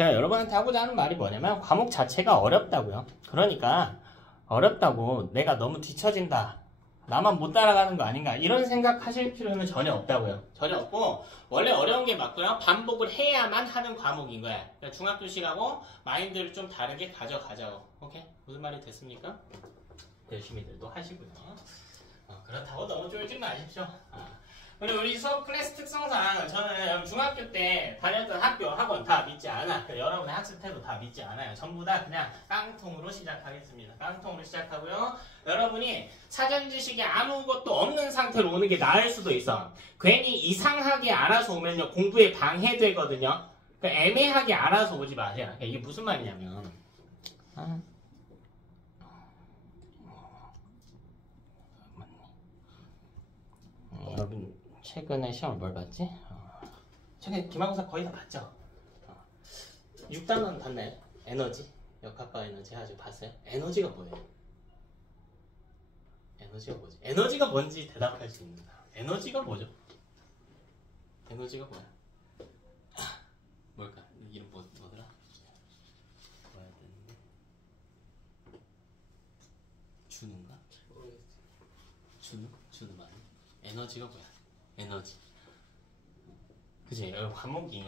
제가 여러분한테 하고자 하는 말이 뭐냐면 과목 자체가 어렵다고요. 그러니까 어렵다고 내가 너무 뒤처진다, 나만 못 따라가는 거 아닌가, 이런 생각하실 필요는 전혀 없다고요. 전혀 없고 원래 어려운 게 맞고요. 반복을 해야만 하는 과목인 거야. 그러니까 중학교식하고 마인드를 좀 다르게 가져가자고. 오케이? 무슨 말이 됐습니까? 열심히들도 하시고요. 그렇다고 너무 쫄지 마십시오. 그리고 우리 수업 클래스 특성상 저는 중학교 때 다녔던 학교, 학원 다 믿지 않아. 여러분의 학습 태도 다 믿지 않아요. 전부 다 그냥 깡통으로 시작하겠습니다. 깡통으로 시작하고요. 여러분이 사전 지식이 아무것도 없는 상태로 오는 게 나을 수도 있어. 괜히 이상하게 알아서 오면요, 공부에 방해되거든요. 그러니까 애매하게 알아서 오지 마세요. 그러니까 이게 무슨 말이냐면 여러분 최근에 시험을 뭘 봤지? 최근에 기말고사 거의 다 봤죠? 6단원 봤나요? 에너지? 역학과 에너지 아주 봤어요? 에너지가 뭐예요? 에너지가 뭐지? 에너지가 뭔지 대답할 수 있는 사람. 에너지가 뭐죠? 에너지가 뭐야? 뭘까? 이름 뭐더라? 뭐야 되는데? 준우인가? 준우 맞나? 에너지가 뭐야? 에너지. 그치? 과목이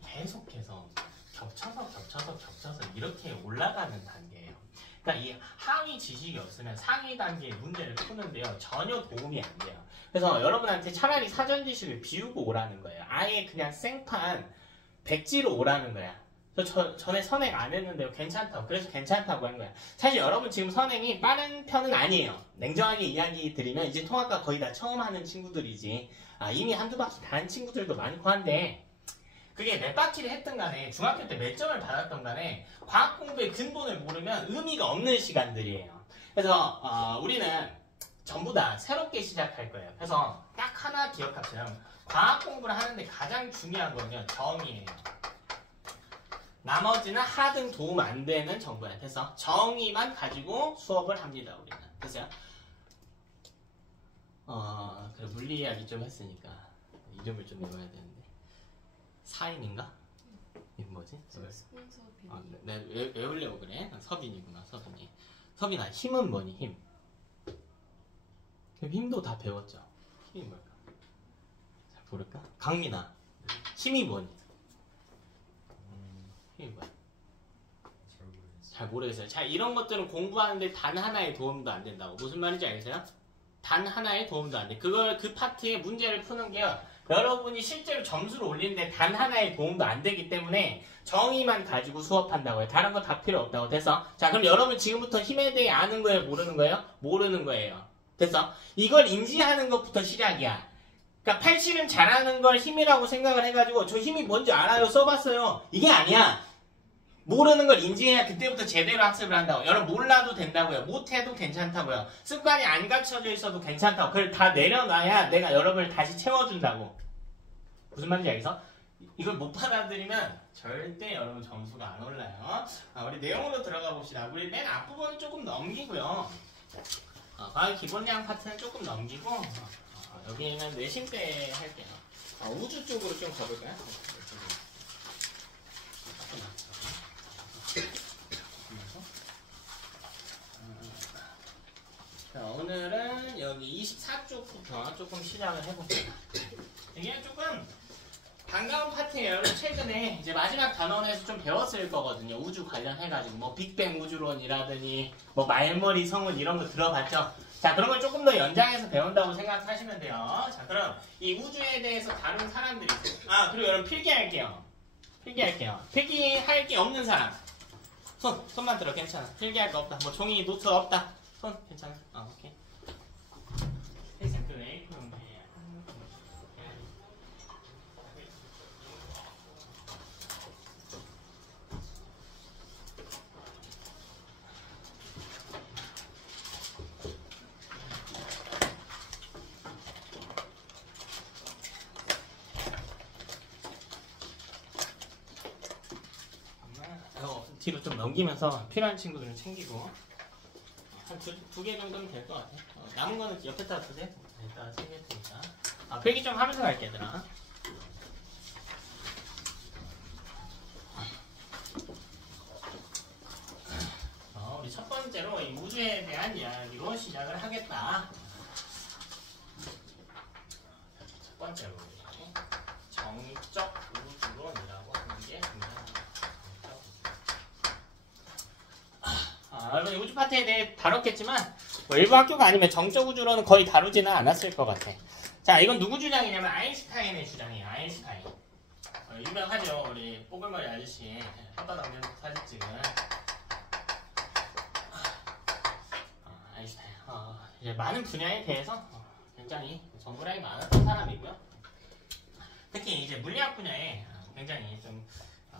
계속해서 겹쳐서 이렇게 올라가는 단계예요. 그러니까 이 하위 지식이 없으면 상위 단계의 문제를 푸는데요, 전혀 도움이 안 돼요. 그래서 여러분한테 차라리 사전 지식을 비우고 오라는 거예요. 아예 그냥 생판 백지로 오라는 거야. 전에 선행 안 했는데요, 괜찮다고. 그래서 괜찮다고 한 거야. 사실 여러분 지금 선행이 빠른 편은 아니에요. 냉정하게 이야기 드리면 이제 통합과 거의 다 처음 하는 친구들이지. 이미 한두 바퀴 단 친구들도 많고 한데, 그게 몇 바퀴를 했든 간에 중학교 때 몇 점을 받았던 간에 과학 공부의 근본을 모르면 의미가 없는 시간들이에요. 그래서 우리는 전부 다 새롭게 시작할 거예요. 그래서 딱 하나 기억하세요. 과학 공부를 하는데 가장 중요한 건요, 정의예요. 나머지는 하등 도움 안 되는 정보야. 그래서 정의만 가지고 수업을 합니다, 우리는. 그래서 그래, 물리 이야기 좀 했으니까 이름을 좀 외워야 되는데. 사인인가? 이거 뭐지? 내가 외우려고 그래. 서빈이구나, 서빈이. 서빈아, 힘은 뭐니? 힘. 힘도 다 배웠죠. 힘이 뭘까? 자, 부를까? 강민아, 힘이 뭐니? 힘이 뭐야? 잘 모르겠어요. 자, 이런 것들은 공부하는데 단 하나의 도움도 안 된다고. 무슨 말인지 알겠어요? 단 하나의 도움도 안 돼. 그 파트의 문제를 푸는 게요, 여러분이 실제로 점수를 올리는데 단 하나의 도움도 안 되기 때문에 정의만 가지고 수업한다고요. 다른 거 다 필요 없다고. 돼서 자, 그럼 여러분 지금부터 힘에 대해 아는 거예요? 모르는 거예요? 모르는 거예요. 돼서 이걸 인지하는 것부터 시작이야. 그러니까 팔씨름 잘하는 걸 힘이라고 생각을 해가지고 저 힘이 뭔지 알아요, 써봤어요, 이게 아니야. 모르는 걸 인지해야 그때부터 제대로 학습을 한다고. 여러분 몰라도 된다고요. 못해도 괜찮다고요. 습관이 안 갖춰져 있어도 괜찮다고. 그걸 다 내려놔야 내가 여러분을 다시 채워준다고. 무슨 말인지 알겠어? 이걸 못 받아들이면 절대 여러분 점수가 안 올라요. 우리 내용으로 들어가 봅시다. 우리 맨 앞부분은 조금 넘기고요. 과학 기본량 파트는 조금 넘기고 여기는 내신 때 할게요. 우주 쪽으로 좀 가볼까요? 자, 오늘은 여기 24쪽부터 조금 시작을 해봅니다. 이게 조금 반가운 파트예요. 최근에 이제 마지막 단원에서 좀 배웠을 거거든요. 우주 관련해가지고 뭐 빅뱅 우주론이라더니 뭐 말머리 성운 이런 거 들어봤죠? 자, 그런 걸 조금 더 연장해서 배운다고 생각하시면 돼요. 자, 그럼 이 우주에 대해서 다룬 사람들이 있어요. 그리고 여러분 필기할게요. 필기할 게 없는 사람 손만 들어. 괜찮아. 필기할 거 없다. 뭐 종이 노트 없다. 손 괜찮아. 오케이. 뒤로 좀 넘기면서 필요한 친구들은 챙기고 한 두 개 정도면 될 것 같아. 남은 거는 옆에다 두세요. 이따가 챙길 테니까. 필기 좀 하면서 갈게, 얘들아. 여러분 우주 파트에 대해 다뤘겠지만 뭐 일부 학교가 아니면 정적 우주로는 거의 다루지는 않았을 것 같아. 자, 이건 누구 주장이냐면 아인슈타인의 주장이에요. 아인슈타인. 유명하죠. 우리 뽀글머리 아저씨 혓바닥 남겨놓고 사진 찍은 아인슈타인. 이제 많은 분야에 대해서 굉장히 정보량이 많았던 사람이고요. 특히 이제 물리학 분야에 굉장히 좀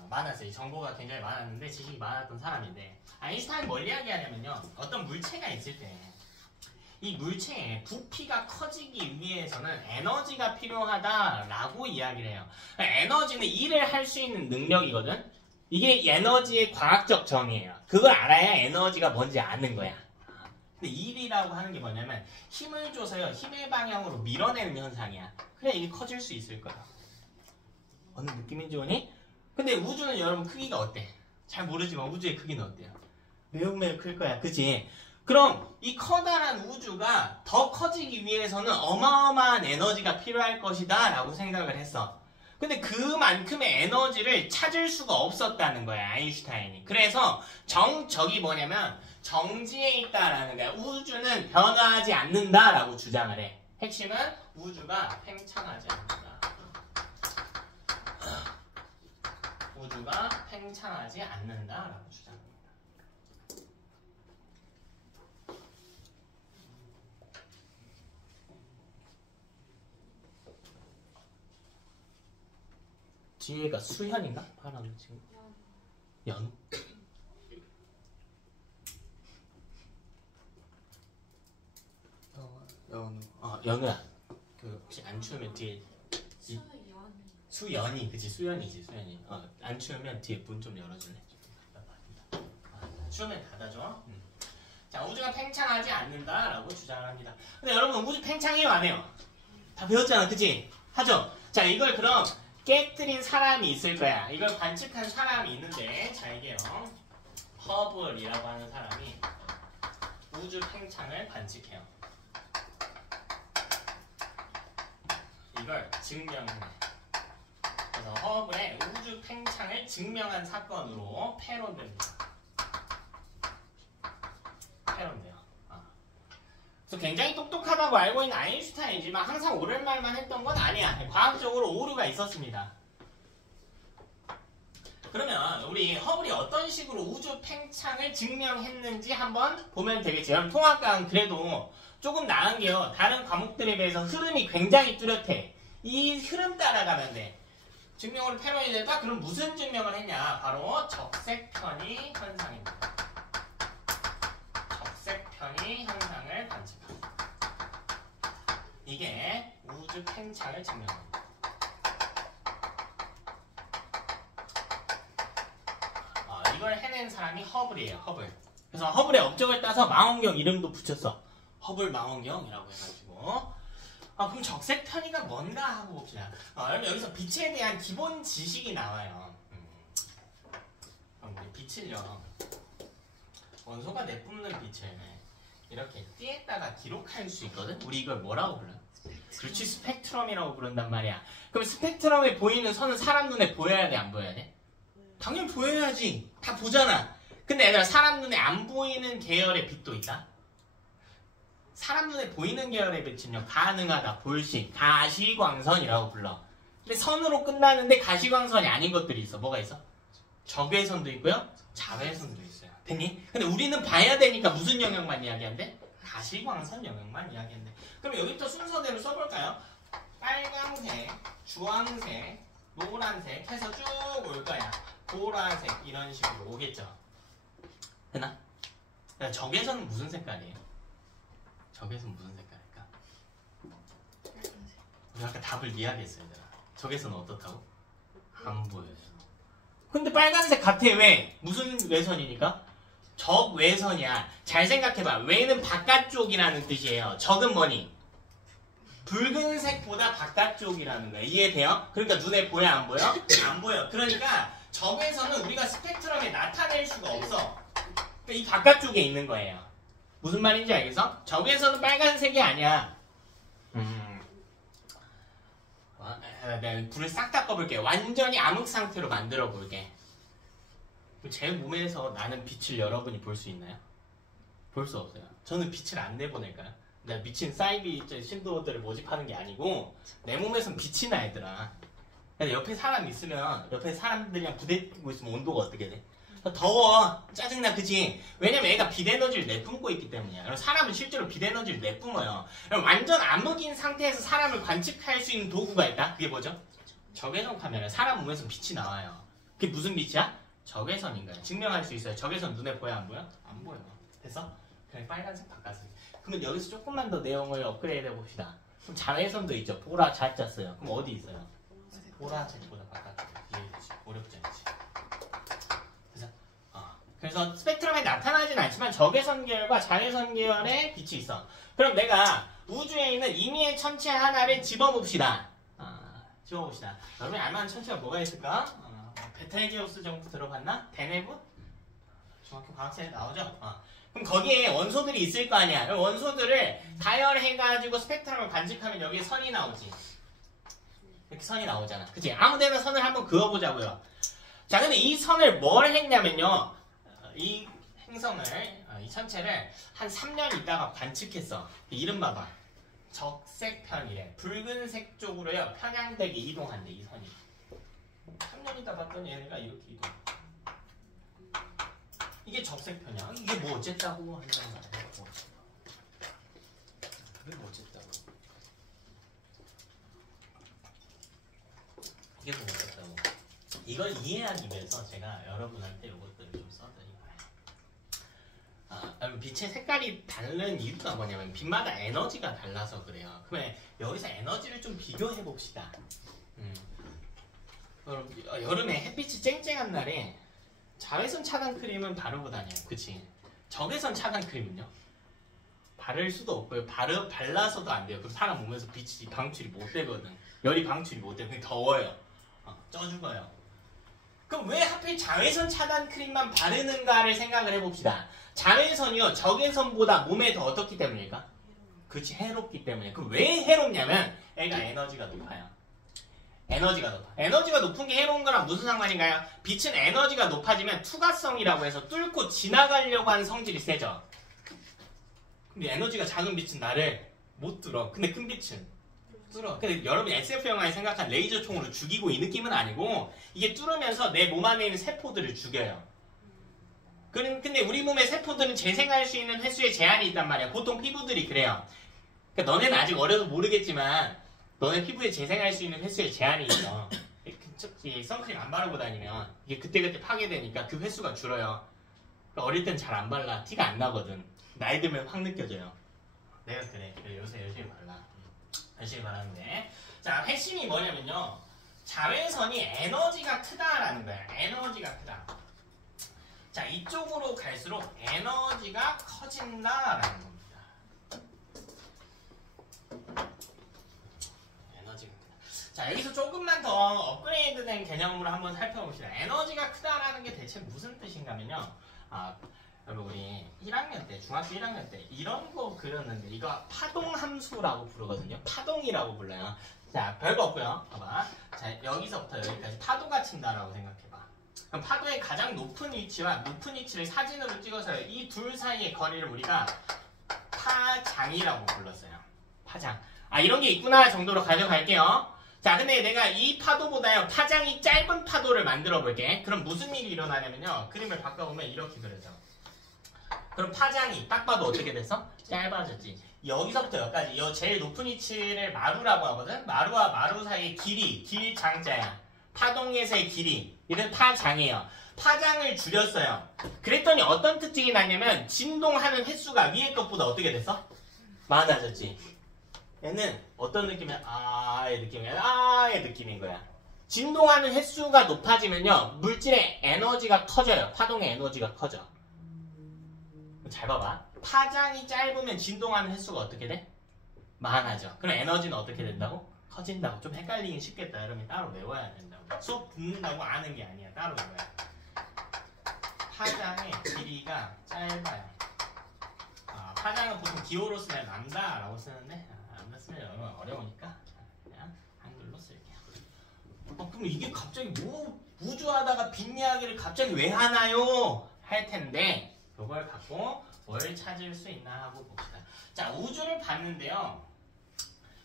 많았어요. 정보가 굉장히 많았는데 지식이 많았던 사람인데, 아인슈타인 뭘 이야기하냐면요, 어떤 물체가 있을 때 이 물체의 부피가 커지기 위해서는 에너지가 필요하다라고 이야기를 해요. 에너지는 일을 할 수 있는 능력이거든. 이게 에너지의 과학적 정의예요. 그걸 알아야 에너지가 뭔지 아는 거야. 근데 일이라고 하는 게 뭐냐면 힘을 줘서요, 힘의 방향으로 밀어내는 현상이야. 그래 이게 커질 수 있을 거야. 어느 느낌인지 오니? 근데 우주는 여러분 크기가 어때? 잘 모르지만 우주의 크기는 어때요? 매우 클 거야, 그치? 그럼 이 커다란 우주가 더 커지기 위해서는 어마어마한 에너지가 필요할 것이다 라고 생각을 했어. 근데 그만큼의 에너지를 찾을 수가 없었다는 거야, 아인슈타인이. 그래서 저기 뭐냐면 정지에 있다라는 거야. 우주는 변화하지 않는다라고 주장을 해. 핵심은 우주가 팽창하지 않는다. 우주가 팽창하지 않는다라고 주장합니다. 뒤에가 수현인가? 파란 친구. 연. 연우야. 그 혹시 안 추우면 뒤에 수연이, 그치? 수연이지, 수연이. 안 추우면 뒤에 문 좀 열어줄래? 추우면 닫아줘. 자, 우주가 팽창하지 않는다라고 주장을 합니다. 근데 여러분 우주 팽창해요, 안 해요? 다 배웠잖아, 그치? 하죠? 자, 이걸 그럼 깨뜨린 사람이 있을 거야. 이걸 관측한 사람이 있는데, 자, 이게요, 허블이라고 하는 사람이 우주 팽창을 관측해요. 이걸 증명해. 그래서 허블의 우주 팽창을 증명한 사건으로 패론됩니다. 패론돼요. 그래서 굉장히 똑똑하다고 알고 있는 아인슈타인이지만 항상 옳은 말만 했던 건 아니야. 과학적으로 오류가 있었습니다. 그러면 우리 허블이 어떤 식으로 우주 팽창을 증명했는지 한번 보면 되겠지. 여러분 통합과학은 그래도 조금 나은 게요, 다른 과목들에 비해서 흐름이 굉장히 뚜렷해. 이 흐름 따라가면 돼. 증명으로 패론이 됐다? 그럼 무슨 증명을 했냐? 바로 적색편의 현상입니다. 적색편의 현상을 관측합니다. 이게 우주 팽창을 증명합니다. 이걸 해낸 사람이 허블이에요. 허블. 그래서 허블의 업적을 따서 망원경 이름도 붙였어. 허블 망원경이라고 해가지고. 그럼 적색편의가 뭔가 하고 봅시다. 여러분 여기서 빛에 대한 기본 지식이 나와요. 그럼 우리 빛을요, 원소가 내뿜는 빛을 이렇게 띠에다가 기록할 수 있거든? 우리 이걸 뭐라고 불러요? 그렇지, 스펙트럼이라고 부른단 말이야. 그럼 스펙트럼에 보이는 선은 사람 눈에 보여야 돼, 안 보여야 돼? 당연히 보여야지. 다 보잖아. 근데 얘들아, 사람 눈에 안 보이는 계열의 빛도 있다? 사람 눈에 보이는 계열의 빛은요, 가능하다, 볼식, 가시광선이라고 불러. 근데 선으로 끝나는데 가시광선이 아닌 것들이 있어. 뭐가 있어? 적외선도 있고요, 자외선도 있어요. 됐니? 근데 우리는 봐야 되니까 무슨 영역만 이야기한대? 가시광선 영역만 이야기한대. 그럼 여기부터 순서대로 써볼까요? 빨강색, 주황색, 노란색 해서 쭉 올 거야. 보라색 이런 식으로 오겠죠. 됐나? 적외선은 무슨 색깔이에요? 적외선 무슨 색깔일까? 우리 아까 답을 이야기했어요, 얘들아. 적외선은 어떻다고? 안 보여요. 근데 빨간색 같아. 왜? 무슨 외선이니까? 적외선이야. 잘 생각해봐. 외는 바깥쪽이라는 뜻이에요. 적은 뭐니? 붉은색보다 바깥쪽이라는 거야. 이해돼요? 그러니까 눈에 보여, 안 보여? 안 보여. 그러니까 적외선은 우리가 스펙트럼에 나타낼 수가 없어. 그러니까 이 바깥쪽에 있는 거예요. 무슨 말인지 알겠어? 적외선은 빨간색이 아니야. 내가 불을 싹 다 꺼볼게. 완전히 암흑 상태로 만들어 볼게. 제 몸에서 나는 빛을 여러분이 볼 수 있나요? 볼 수 없어요. 저는 빛을 안 내보낼까요? 내가 미친 사이비 신도들을 모집하는 게 아니고 내 몸에선 빛이 나 얘들아. 옆에 사람 있으면 옆에 사람들이랑 부대끼고 있으면 온도가 어떻게 돼? 더워. 짜증나. 그치? 왜냐면 얘가 빛 에너지를 내뿜고 있기 때문이야. 그럼 사람은 실제로 빛 에너지를 내뿜어요. 그럼 완전 암흑인 상태에서 사람을 관측할 수 있는 도구가 있다? 그게 뭐죠? 적외선 카메라. 사람 몸에서 빛이 나와요. 그게 무슨 빛이야? 적외선인 거야. 증명할 수 있어요. 적외선 눈에 보여 안 보여? 안 보여. 됐어? 그냥 빨간색 바깥색. 그러면 여기서 조금만 더 내용을 업그레이드 해봅시다. 그럼 자외선도 있죠. 보라 자자 써요. 그럼 어디 있어요? 보라색보다 바깥색. 이해되지? 어렵지 않지? 그래서 스펙트럼에 나타나진 않지만 적외선 계열과 자외선 계열의 빛이 있어. 그럼 내가 우주에 있는 임의의 천체 하나를 집어봅시다. 집어봅시다. 여러분이 알만한 천체가 뭐가 있을까? 베텔게우스 정도 들어봤나? 대내부? 중학교 과학책에 나오죠? 그럼 거기에 원소들이 있을 거 아니야. 그럼 원소들을 다열해가지고 스펙트럼을 관측하면 여기에 선이 나오지. 이렇게 선이 나오잖아. 그치? 아무데나 선을 한번 그어보자고요. 자, 근데 이 선을 뭘 했냐면요. 이 행성을, 이 천체를 한 3년 있다가 관측했어. 이름 봐봐. 적색편이래. 붉은색 쪽으로요. 편향되게 이동한대, 이 선이. 3년 있다 봤더니 얘네가 이렇게 이동. 이게 적색편이야. 이게 뭐 어쨌다고 한다는 말이야. 그게 뭐 어쨌다고. 이게 뭐 어쨌다고. 이걸 이해하기 위해서 제가 여러분한테 이것들을 좀 써드린 거예요. 빛의 색깔이 다른 이유가 뭐냐면 빛마다 에너지가 달라서 그래요. 그러면 여기서 에너지를 좀 비교해 봅시다. 여름에 햇빛이 쨍쨍한 날에 자외선 차단 크림은 바르고 다녀요. 그치? 적외선 차단 크림은요? 바를 수도 없고요. 발라서도 안 돼요. 그럼 사람 몸에서 빛이 방출이 못 되거든. 열이 방출이 못 돼요. 그냥 더워요. 쪄 죽어요. 그럼 왜 하필 자외선 차단 크림만 바르는가를 생각을 해봅시다. 자외선이요. 적외선보다 몸에 더 어떻기 때문일까? 그치, 해롭기 때문에. 그럼 왜 해롭냐면 애가 에너지가 높아요. 에너지가 높아. 에너지가 높은 게 해로운 거랑 무슨 상관인가요? 빛은 에너지가 높아지면 투과성이라고 해서 뚫고 지나가려고 하는 성질이 세죠. 근데 에너지가 작은 빛은 나를 못 뚫어. 근데 큰 빛은 뚫어. 근데 여러분이 SF 영화에 생각한 레이저 총으로 죽이고 이 느낌은 아니고 이게 뚫으면서 내 몸 안에 있는 세포들을 죽여요. 근데 우리 몸의 세포들은 재생할 수 있는 횟수에 제한이 있단 말이야. 보통 피부들이 그래요. 그러니까 너네는 아직 어려서 모르겠지만 너네 피부에 재생할 수 있는 횟수에 제한이 있어. 선크림 안 바르고 다니면 이게 그때그때 파괴되니까 그 횟수가 줄어요. 그러니까 어릴 땐 잘 안 발라. 티가 안 나거든. 나이 들면 확 느껴져요. 내가 그래. 요새 열심히 발라. 열심히 바르는데. 자, 핵심이 뭐냐면요. 자외선이 에너지가 크다라는 거야. 에너지가 크다. 자, 이쪽으로 갈수록 에너지가 커진다라는 겁니다. 자, 여기서 조금만 더 업그레이드된 개념으로 한번 살펴봅시다. 에너지가 크다라는 게 대체 무슨 뜻인가면요. 여러분 우리 1학년 때, 중학교 1학년 때 이런 거 그렸는데 이거 파동함수라고 부르거든요. 파동이라고 불러요. 자, 별거 없고요. 봐봐. 자, 여기서부터 여기까지 파도가 친다라고 생각해봐. 그럼 파도의 가장 높은 위치와 높은 위치를 사진으로 찍어서 이 둘 사이의 거리를 우리가 파장이라고 불렀어요. 파장. 이런 게 있구나 정도로 가져갈게요. 자, 근데 내가 이 파도보다요 파장이 짧은 파도를 만들어 볼게. 그럼 무슨 일이 일어나냐면요. 그림을 바꿔보면 이렇게 그려져. 그럼 파장이 딱 봐도 어떻게 됐어? 짧아졌지. 여기서부터 여기까지 이 제일 높은 위치를 마루라고 하거든. 마루와 마루 사이의 길이, 길장자야. 파동에서의 길이. 이런 파장이에요. 파장을 줄였어요. 그랬더니 어떤 특징이 났냐면 진동하는 횟수가 위에 것보다 어떻게 됐어? 많아졌지. 얘는 어떤 느낌이야? 의 느낌이야. 의 느낌인 거야. 진동하는 횟수가 높아지면요 물질의 에너지가 커져요. 파동의 에너지가 커져. 잘 봐봐. 파장이 짧으면 진동하는 횟수가 어떻게 돼? 많아져. 그럼 에너지는 어떻게 된다고? 커진다고. 좀 헷갈리긴 쉽겠다. 여러분이 따로 외워야 된다고. 수업 듣는다고 아는 게 아니야. 따로 외워야 돼. 파장의 길이가 짧아요. 파장은 보통 기호로 쓰면 람다라고 쓰는데 람다 쓰면 여러분 어려우니까 그냥 한글로 쓸게요. 그럼 이게 갑자기 뭐 우주하다가 빛 이야기를 갑자기 왜 하나요? 할 텐데 그걸 갖고 뭘 찾을 수 있나 하고 봅시다. 자, 우주를 봤는데요.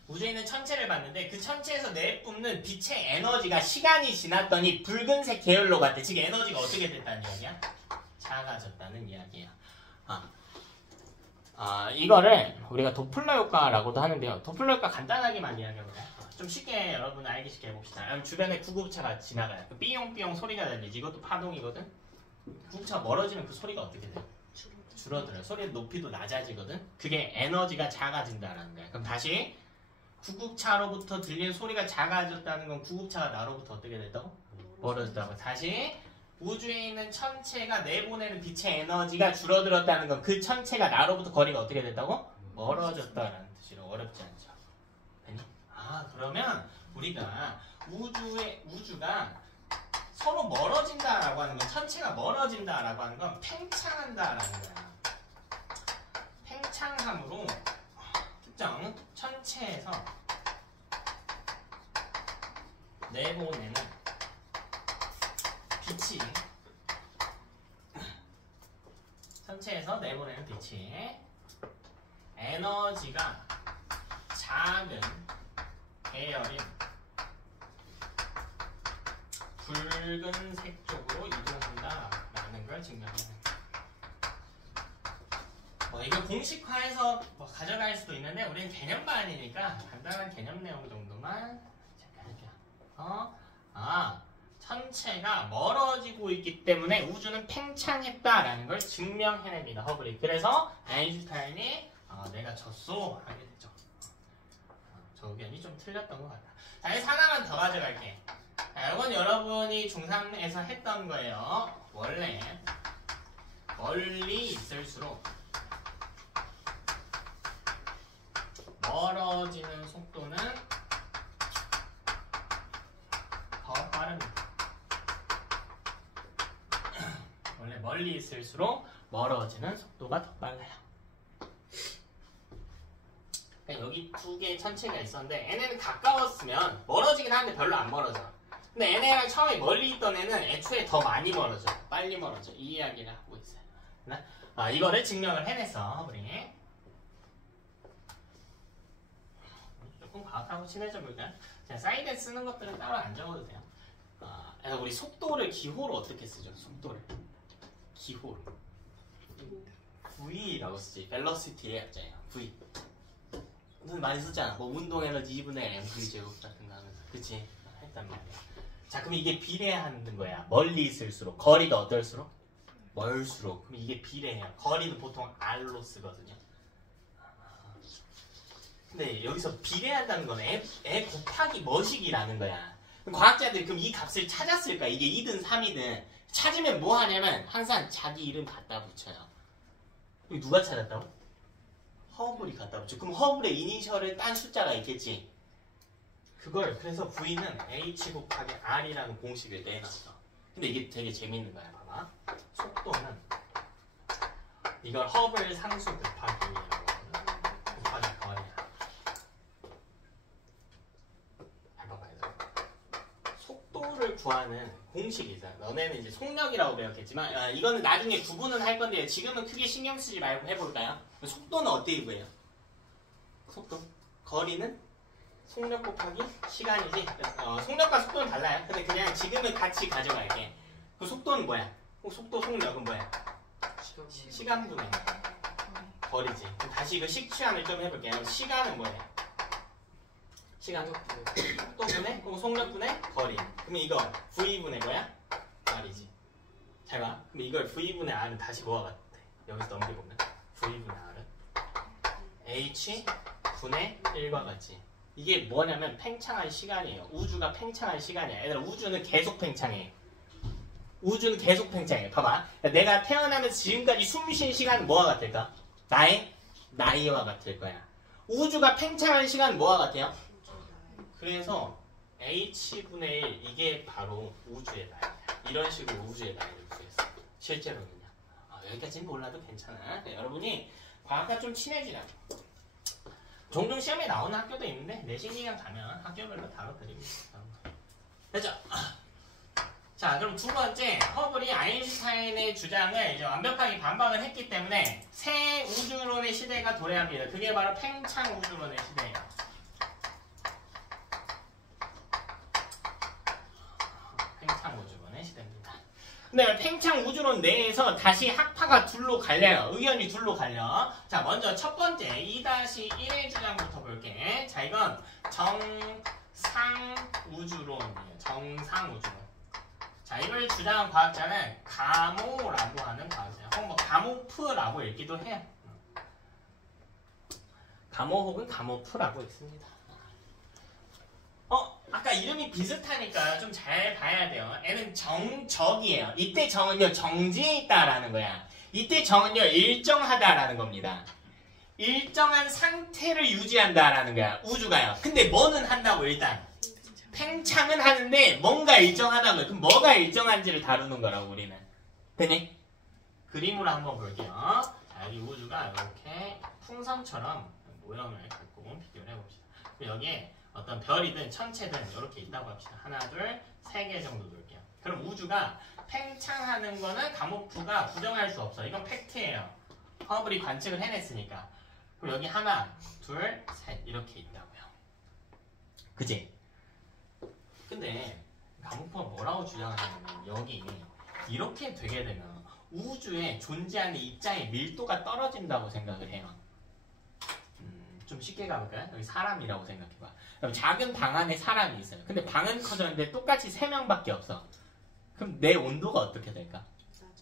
우주에 있는 천체를 봤는데 그 천체에서 내뿜는 빛의 에너지가 시간이 지났더니 붉은색 계열로 갔대. 즉 에너지가 어떻게 됐다는 이야기야? 작아졌다는 이야기야. 이거를 우리가 도플러 효과라고도 하는데요. 도플러 효과 간단하게만 이야기해보자. 좀 쉽게 여러분 알기 쉽게 해봅시다. 주변에 구급차가 지나가요. 그 삐용삐용 소리가 들리지. 이것도 파동이거든. 구급차가 멀어지면 그 소리가 어떻게 돼요? 줄어들어요. 소리의 높이도 낮아지거든. 그게 에너지가 작아진다는 거야. 그럼 다시 구급차로부터 들리는 소리가 작아졌다는 건 구급차가 나로부터 어떻게 됐다고? 멀어졌다고. 다시 우주에 있는 천체가 내보내는 빛의 에너지가 줄어들었다는 건 그 천체가 나로부터 거리가 어떻게 됐다고? 멀어졌다라는 뜻이로. 어렵지 않죠? 그러면 우리가 우주가 서로 멀어진다라고 하는 건, 천체가 멀어진다라고 하는 건 팽창한다라는 거야. 팽창함으로 특정 천체에서 내보내는 빛이 에너지가 작은 계열인 붉은색 쪽으로 이동한다라는 걸 증명해요. 이거 공식화해서 가져갈 수도 있는데 우리는 개념반이니까 간단한 개념 내용 정도만 잠깐 할게요. 천체가 멀어지고 있기 때문에 우주는 팽창했다라는 걸 증명해냅니다. 허블이. 그래서 아인슈타인이 내가 졌소 하게 되죠. 저 의견이 좀 틀렸던 것 같다. 자, 여기서 하나만 더 가져갈게. 이건 여러분이 중3에서 했던 거예요. 원래 멀리 있을수록 멀어지는 속도는 더 빠릅니다. 원래 멀리 있을수록 멀어지는 속도가 더 빨라요. 그러니까 여기 두 개의 천체가 있었는데 얘네는 가까웠으면 멀어지긴 하는데 별로 안 멀어져. 근데 얘네랑 처음에 멀리 있던 애는 애초에 더 많이 멀어져. 빨리 멀어져. 이 이야기를 하고 있어요. 이거를 증명을 해냈어. 우리 조금 과학하고 친해져 볼까요? 자, 사이드에 쓰는 것들은 따로 안 적어도 돼요. 우리 속도를 기호로 어떻게 쓰죠? 속도를 기호로 V라고 쓰지. 벨로시티의 약자예요. V. 무슨 많이 쓰잖아. 뭐 운동 에너지 2분의 mv 제곱 같은 거 하면서. 그치? 했단 말이야. 자, 그럼 이게 비례하는 거야. 멀리 있을수록. 거리가 어떨수록? 멀수록. 그럼 이게 비례해요. 거리는 보통 r로 쓰거든요. 근데 여기서 비례한다는 건 에 곱하기 뭐식이라는 거야. 그럼 과학자들이 그럼 이 값을 찾았을까? 이게 2든 3이든 찾으면 뭐 하냐면 항상 자기 이름 갖다 붙여요. 여기 누가 찾았다고? 허블이 갖다 붙여. 그럼 허블의 이니셜을 딴 숫자가 있겠지. 그걸 그래서 V는 H 곱하기 R이라는 공식을 내놨어. 근데 이게 되게 재밌는 거야. 봐봐. 속도는 이걸 허블 상수 곱하기 거리야. 속도를 구하는 공식이 있어요. 너네는 이제 속력이라고 배웠겠지만 이거는 나중에 구분은 할 건데 지금은 크게 신경 쓰지 말고 해볼까요? 속도는 어떻게 구해요? 속도. 거리는 속력 곱하기 시간이지. 속력과 속도는 달라요. 근데 그냥 지금은 같이 가져갈게. 그 속도는 뭐야? 속도 속력은 뭐야? 시간분의 거리지. 그럼 다시 이거 식취함을 좀 해볼게요. 시간은 뭐예요? 시간 속도분의 속력분의 거리. 그러면 이거 V분의 뭐야? R이지. 잘 봐. 그럼 이걸 V분의 R은 다시 뭐가 같아? 여기서 넘겨보면 V분의 R은 H분의 1과 같지. 이게 뭐냐면 팽창한 시간이에요. 우주가 팽창한 시간이야. 얘들아, 우주는 계속 팽창해. 우주는 계속 팽창해. 봐봐. 내가 태어나면서 지금까지 숨 쉰 시간은 뭐와 같을까? 나의 나이와 같을 거야. 우주가 팽창한 시간은 뭐와 같아요? 그래서 H분의 1 이게 바로 우주의 나이야. 이런 식으로 우주의 나이를 구했어. 실제로는요. 여기까지는 몰라도 괜찮아. 네, 여러분이 과학과 좀 친해지라고. 종종 시험에 나오는 학교도 있는데 내신기간 가면 학교별로 다뤄드리고 있어요. 됐죠? 자, 그럼 두 번째, 허블이 아인슈타인의 주장을 이제 완벽하게 반박을 했기 때문에 새 우주론의 시대가 도래합니다. 그게 바로 팽창 우주론의 시대예요. 팽창 우주론의 시대입니다. 근데 팽창 우주론 내에서 다시 학파가 둘로 갈려요. 의견이 둘로 갈려. 자, 먼저 첫 번째 2-1의 주장부터 볼게. 자, 이건 정상 우주론이에요. 정상 우주론. 자, 이걸 주장한 과학자는 가모라고 하는 과학자예요. 혹은 뭐 가모프라고 읽기도 해요. 가모 혹은 가모프라고 읽습니다. 아까 이름이 비슷하니까 좀 잘 봐야 돼요. 얘는 정적이에요. 이때 정은요, 정지에 있다라는 거야. 이때 정은요, 일정하다라는 겁니다. 일정한 상태를 유지한다라는 거야, 우주가요. 근데 뭐는 한다고 일단? 팽창은 하는데 뭔가 일정하다고요. 그럼 뭐가 일정한지를 다루는 거라고 우리는. 되니? 그림으로 한번 볼게요. 자, 여기 우주가 이렇게 풍선처럼 모형을 갖고 비교를 해봅시다. 여기에 어떤 별이든 천체든 이렇게 있다고 합시다. 하나, 둘, 세 개 정도 놓을게요. 그럼 우주가 팽창하는 거는 가모프가 부정할 수 없어. 이건 팩트예요. 허블이 관측을 해냈으니까. 그럼 여기 하나, 둘, 셋 이렇게 있다고요. 그지? 근데 가모프가 뭐라고 주장하냐면 여기 이렇게 되게 되면 우주에 존재하는 입자의 밀도가 떨어진다고 생각을 해요. 좀 쉽게 가볼까요? 여기 사람이라고 생각해봐. 그럼 작은 방 안에 사람이 있어요. 근데 방은 커졌는데 똑같이 3명밖에 없어. 그럼 내 온도가 어떻게 될까?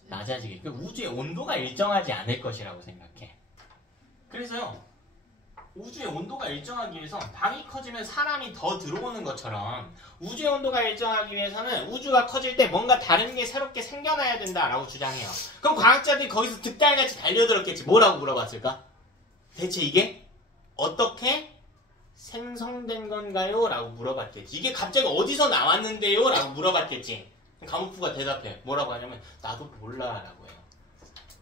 낮아지게. 그러니까 우주의 온도가 일정하지 않을 것이라고 생각해. 그래서요, 우주의 온도가 일정하기 위해서 방이 커지면 사람이 더 들어오는 것처럼 우주의 온도가 일정하기 위해서는 우주가 커질 때 뭔가 다른 게 새롭게 생겨나야 된다라고 주장해요. 그럼 과학자들이 거기서 득달같이 달려들었겠지. 뭐라고 물어봤을까? 대체 이게 어떻게 생성된 건가요? 라고 물어봤겠지. 이게 갑자기 어디서 나왔는데요? 라고 물어봤겠지. 가모프가 대답해. 뭐라고 하냐면 나도 몰라 라고 해요.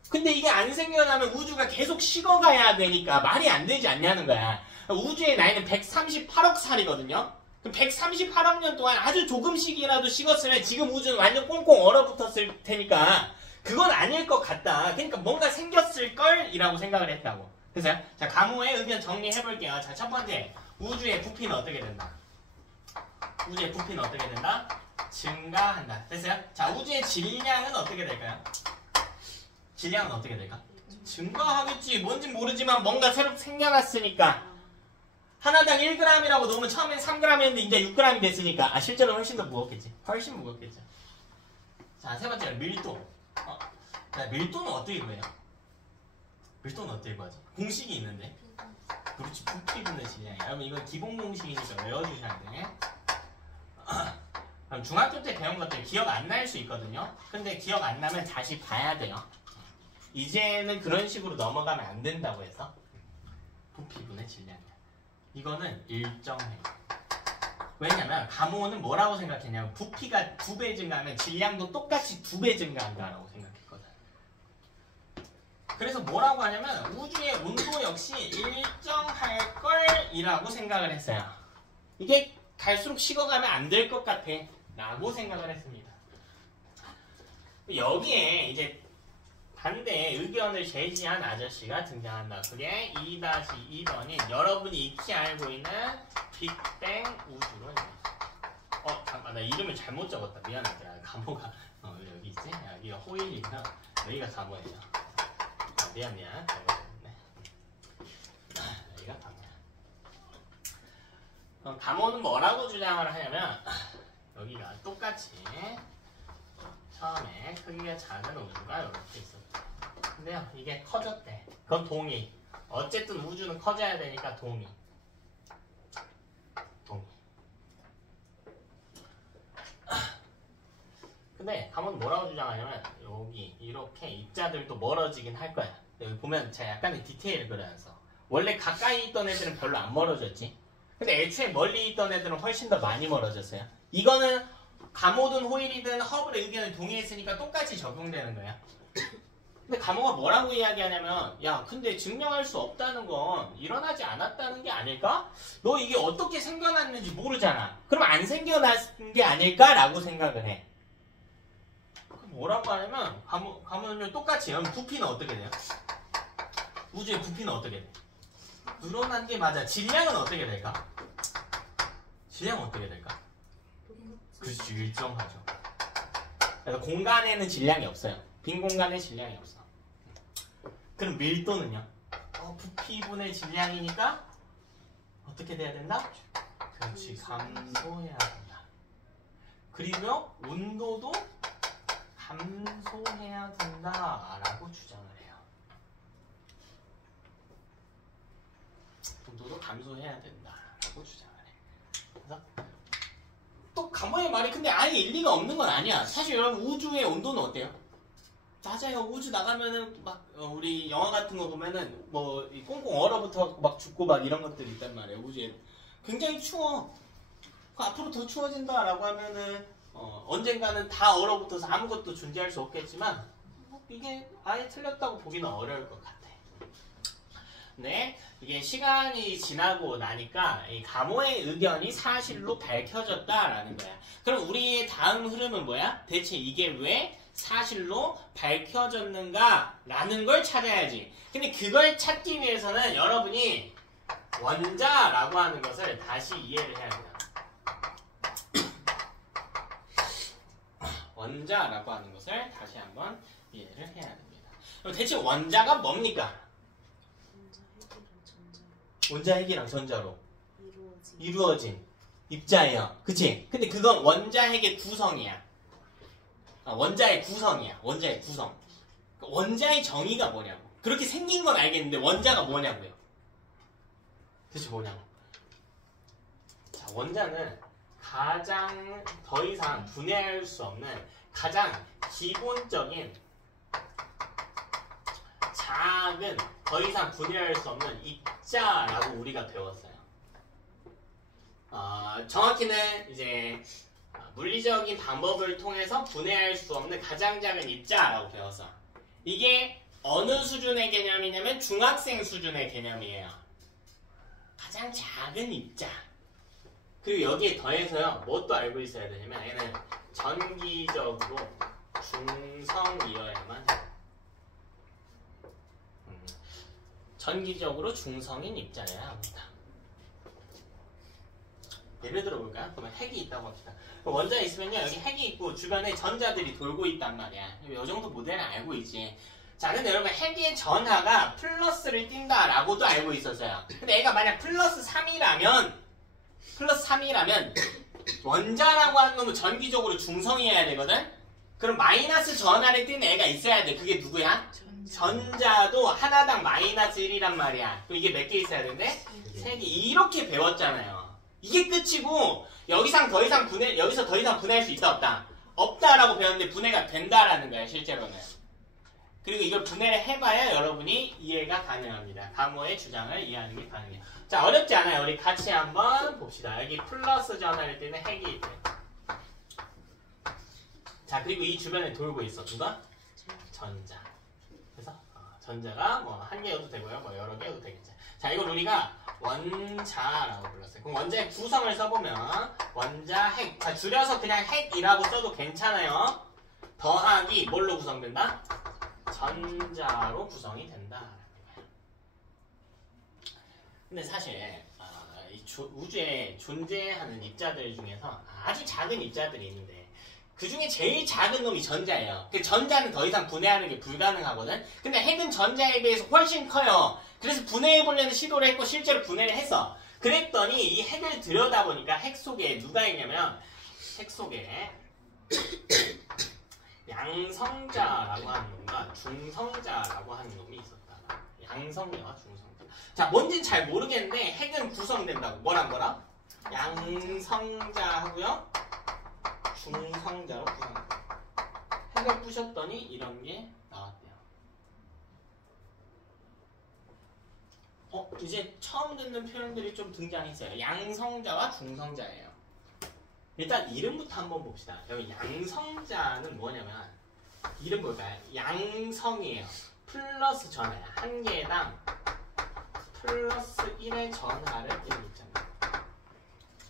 근데 이게 안 생겨나면 우주가 계속 식어가야 되니까 말이 안 되지 않냐는 거야. 우주의 나이는 138억 살이거든요. 그럼 138억 년 동안 아주 조금씩이라도 식었으면 지금 우주는 완전 꽁꽁 얼어붙었을 테니까 그건 아닐 것 같다. 그러니까 뭔가 생겼을걸? 이라고 생각을 했다고. 됐어요? 자, 가모의 의견 정리해볼게요. 자, 첫 번째, 우주의 부피는 어떻게 된다? 우주의 부피는 어떻게 된다? 증가한다. 됐어요? 자, 우주의 질량은 어떻게 될까요? 질량은 어떻게 될까? 증가하겠지. 뭔진 모르지만 뭔가 새로 생겨났으니까. 하나당 1g이라고 놓으면 처음엔 3g이었는데 이제 6g이 됐으니까. 실제로 훨씬 더 무겁겠지. 훨씬 무겁겠죠. 자, 세 번째는 밀도. 자, 밀도는 어떻게 구해요? 밀도는 어떻게 구하지? 공식이 있는데. 그렇지, 부피분의 질량이야. 여러분 이건 기본 공식이니까 외워주셔야 돼. 그럼 중학교 때 배운 것들 기억 안 날 수 있거든요. 근데 기억 안 나면 다시 봐야 돼요. 이제는 그런 식으로 넘어가면 안 된다고 해서 부피분의 질량이야. 이거는 일정해. 왜냐면 가모는 뭐라고 생각했냐면 부피가 2배 증가하면 질량도 똑같이 2배 증가한다라고 생각했거든. 그래서 뭐라고 하냐면 우주의 온도 역시 일정할 걸이라고 생각을 했어요. 이게 갈수록 식어가면 안 될 것 같아 라고 생각을 했습니다. 여기에 이제 반대 의견을 제시한 아저씨가 등장한다. 그게 2-2번인 여러분이 익히 알고 있는 빅뱅 우주론이에요. 잠깐 나 이름을 잘못 적었다. 미안하다. 가모가 여기 있지? 여기가 호일이구나. 여기가 가모예요. 미안 잘못했네. 여기가 가모야. 가모는 뭐라고 주장을 하냐면 여기가 똑같이 처음에 크기가 작은 우주가 이렇게 있었다. 근데요, 이게 커졌대. 그건 동의. 어쨌든 우주는 커져야 되니까 동의. 근데 가모는 뭐라고 주장하냐면 여기 이렇게 입자들도 멀어지긴 할 거야. 여기 보면 제가 약간의 디테일을 그려놨어. 원래 가까이 있던 애들은 별로 안 멀어졌지. 근데 애초에 멀리 있던 애들은 훨씬 더 많이 멀어졌어요. 이거는 가모든 호일이든 허블의 의견을 동의했으니까 똑같이 적용되는 거야. 근데 가모가 뭐라고 이야기하냐면 야 근데 증명할 수 없다는 건 일어나지 않았다는 게 아닐까? 너 이게 어떻게 생겨났는지 모르잖아. 그럼 안 생겨난 게 아닐까라고 생각을 해. 뭐라고 하냐면 가면요 똑같이 그럼 부피는 어떻게 돼요? 우주의 부피는 어떻게 돼? 늘어난 게 맞아. 질량은 어떻게 될까? 질량은 어떻게 될까? 그렇지, 일정하죠. 그래서 공간에는 질량이 없어요. 빈 공간에 질량이 없어. 그럼 밀도는요? 부피분의 질량이니까 어떻게 돼야 된다? 그렇지, 감소해야 된다. 그리고 온도도 감소해야 된다라고 주장을 해요. 온도도 감소해야 된다라고 주장을 해. 그래서 또 가모의 말이 근데 아예 일리가 없는 건 아니야. 사실 여러분 우주의 온도는 어때요? 맞아요. 우주 나가면은 막 우리 영화 같은 거 보면은 뭐 꽁꽁 얼어붙어 막 죽고 막 이런 것들이 있단 말이에요. 우주에 굉장히 추워. 앞으로 더 추워진다라고 하면은 언젠가는 다 얼어붙어서 아무것도 존재할 수 없겠지만 이게 아예 틀렸다고 보기는 어려울 것 같아. 네, 이게 시간이 지나고 나니까 이 가모의 의견이 사실로 밝혀졌다라는 거야. 그럼 우리의 다음 흐름은 뭐야? 대체 이게 왜 사실로 밝혀졌는가라는 걸 찾아야지. 근데 그걸 찾기 위해서는 여러분이 원자라고 하는 것을 다시 이해를 해야 돼요. 원자라고 하는 것을 다시 한번 이해를 해야 됩니다. 그럼 대체 원자가 뭡니까? 원자 핵이랑 전자로 이루어진 입자예요. 그치? 근데 그건 원자 핵의 구성이야. 원자의 구성이야. 원자의 구성. 원자의 정의가 뭐냐고. 그렇게 생긴 건 알겠는데 원자가 뭐냐고요. 대체 뭐냐고. 자, 원자는 가장 더 이상 분해할 수 없는 가장 기본적인 작은 더 이상 분해할 수 없는 입자라고 우리가 배웠어요. 정확히는 이제 물리적인 방법을 통해서 분해할 수 없는 가장 작은 입자라고 배웠어. 이게 어느 수준의 개념이냐면 중학생 수준의 개념이에요. 가장 작은 입자. 그리고 여기에 더해서요, 뭣도 알고 있어야 되냐면 얘는 전기적으로 중성이어야만 해요. 전기적으로 중성인 입자여야 합니다. 예를 들어 볼까요? 그러면 핵이 있다고 합시다. 원자에 있으면요, 여기 핵이 있고 주변에 전자들이 돌고 있단 말이야. 이 정도 모델은 알고 있지. 자, 근데 여러분 핵의 전하가 플러스를 띈다라고도 알고 있었어요. 근데 얘가 만약 플러스 3이라면 원자라고 하는 놈은 전기적으로 중성이어야 되거든? 그럼 마이너스 전하를 띈 애가 있어야 돼. 그게 누구야? 전자도 하나당 마이너스 1이란 말이야. 그럼 이게 몇 개 있어야 되는데? 3개. 이렇게 배웠잖아요. 이게 끝이고 여기서 더 이상 분해할 수 있다 없다? 없다라고 배웠는데 분해가 된다라는 거야, 실제로는. 그리고 이걸 분해를 해봐야 여러분이 이해가 가능합니다. 가모의 주장을 이해하는 게 가능해요. 자, 어렵지 않아요. 우리 같이 한번 봅시다. 여기 플러스 전하를 띠는 핵이 있대. 자, 그리고 이 주변에 돌고 있어. 누가? 전자. 그래서 전자가 뭐 한 개여도 되고요. 뭐 여러 개여도 되겠죠. 자, 이걸 우리가 원자라고 불렀어요. 그럼 원자의 구성을 써보면 원자 핵. 자, 줄여서 그냥 핵이라고 써도 괜찮아요. 더하기 뭘로 구성된다? 전자로 구성이 된다. 근데 사실 우주에 존재하는 입자들 중에서 아주 작은 입자들이 있는데 그 중에 제일 작은 놈이 전자예요. 그 전자는 더 이상 분해하는 게 불가능하거든. 근데 핵은 전자에 비해서 훨씬 커요. 그래서 분해해보려는 시도를 했고 실제로 분해를 했어. 그랬더니 이 핵을 들여다보니까 핵 속에 누가 있냐면 핵 속에 양성자라고 하는 놈과 중성자라고 하는 놈이 있었다. 양성자와 중성자. 자, 뭔진 잘 모르겠는데 핵은 구성된다고. 뭐랑? 양성자 하고요. 중성자로 구성된다. 핵을 부셨더니 이런 게 나왔대요. 이제 처음 듣는 표현들이 좀 등장했어요. 양성자와 중성자예요. 일단 이름부터 한번 봅시다. 여기 양성자는 뭐냐면 이름 볼까요? 양성이에요. 플러스 전하야. 한 개당 플러스 1의 전하를 띄고 있잖아요.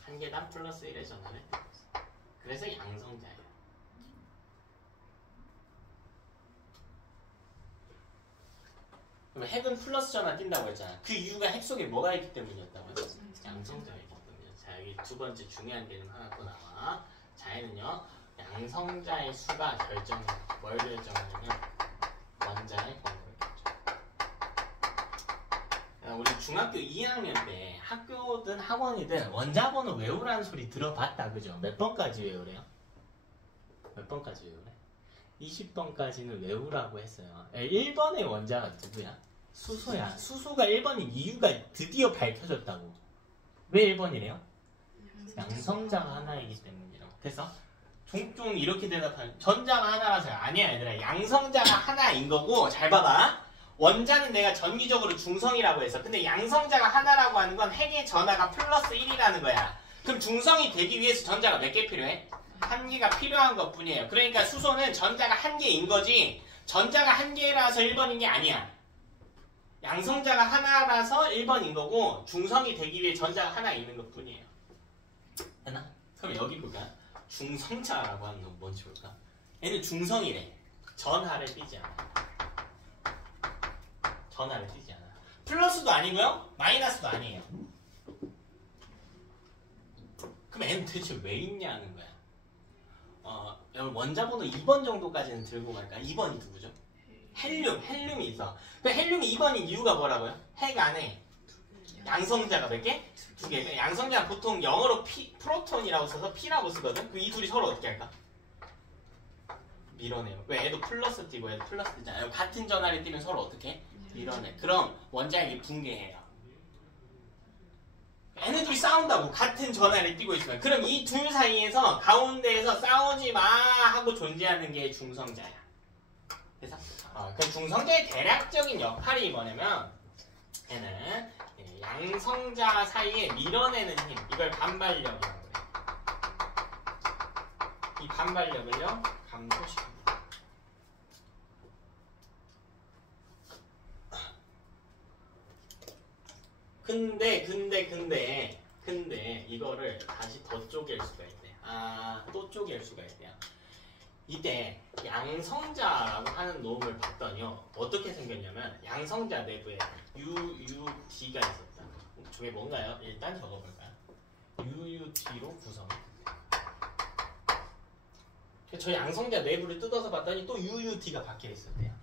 한 개당 플러스 1의 전하를 띄고 있어요. 그래서 양성자예요. 그럼 핵은 플러스 전화 띈다고 했잖아. 그 이유가 핵 속에 뭐가 있기 때문이었다고요? 양성자가 있기 때문이야. 자, 여기 두 번째 중요한 개념 하나 또 나와. 자, 얘는요. 양성자의 수가 결정해. 뭘 결정하냐면 원자의 번호를 결정. 우리 중학교 2학년 때 학교든 학원이든 원자 번호 외우라는 소리 들어봤다. 그죠? 몇 번까지 외우래요? 몇 번까지 외우래? 20번까지는 외우라고 했어요. 1번의 원자가 누구야? 수소야. 수소가 1번인 이유가 드디어 밝혀졌다고. 왜 1번이래요? 양성자가 하나이기 때문이라고. 그래서 종종 이렇게 대답하는 전자가 하나라서요. 아니야 얘들아. 양성자가 하나인 거고 잘 봐봐. 원자는 내가 전기적으로 중성이라고 해서 근데 양성자가 하나라고 하는 건 핵의 전하가 플러스 1이라는 거야. 그럼 중성이 되기 위해서 전자가 몇 개 필요해? 한 개가 필요한 것 뿐이에요. 그러니까 수소는 전자가 한 개인 거지 전자가 한 개라서 1번인 게 아니야. 양성자가 하나라서 1번인 거고 중성이 되기 위해 전자가 하나 있는 것 뿐이에요. 되나? 그럼 여기 볼까? 중성자라고 하는 건 뭔지 볼까? 얘는 중성이래. 전하를 띄지 않아. 전하를 띄지 않아. 플러스도 아니고요. 마이너스도 아니에요. 그럼 얘는 대체 왜 있냐는 거야. 여러분 원자 번호 2번 정도까지는 들고 갈까? 2번이 누구죠? 헬륨이 있어. 그 헬륨이 2번인 이유가 뭐라고요? 핵 안에 양성자가 몇 개? 2개. 양성자 보통 영어로 프로톤이라고 써서 P라고 쓰거든? 그 이 둘이 서로 어떻게 할까? 밀어내요. 왜? 얘도 플러스 띄고 얘도 플러스 띄잖아요. 같은 전하를 띄면 서로 어떻게? 밀어내. 그럼 원자핵이 붕괴해요. 얘네들이 싸운다고 같은 전하를 띄고 있으면 그럼 이 둘 사이에서 가운데에서 싸우지 마 하고 존재하는 게 중성자야. 그래서 그 중성자의 대략적인 역할이 뭐냐면 얘는 양성자 사이에 밀어내는 힘 이걸 반발력이라고 그래. 이 반발력을요 감소시킵니다. 근데 이거를 다시 더 쪼갤 수가 있대. 또 쪼갤 수가 있대요. 이때 양성자라고 하는 놈을 봤더니요. 어떻게 생겼냐면 양성자 내부에 UUT가 있었다. 저게 뭔가요? 일단 적어볼까요? UUT로 구성이 저 양성자 내부를 뜯어서 봤더니 또 UUT가 박혀 있었대요.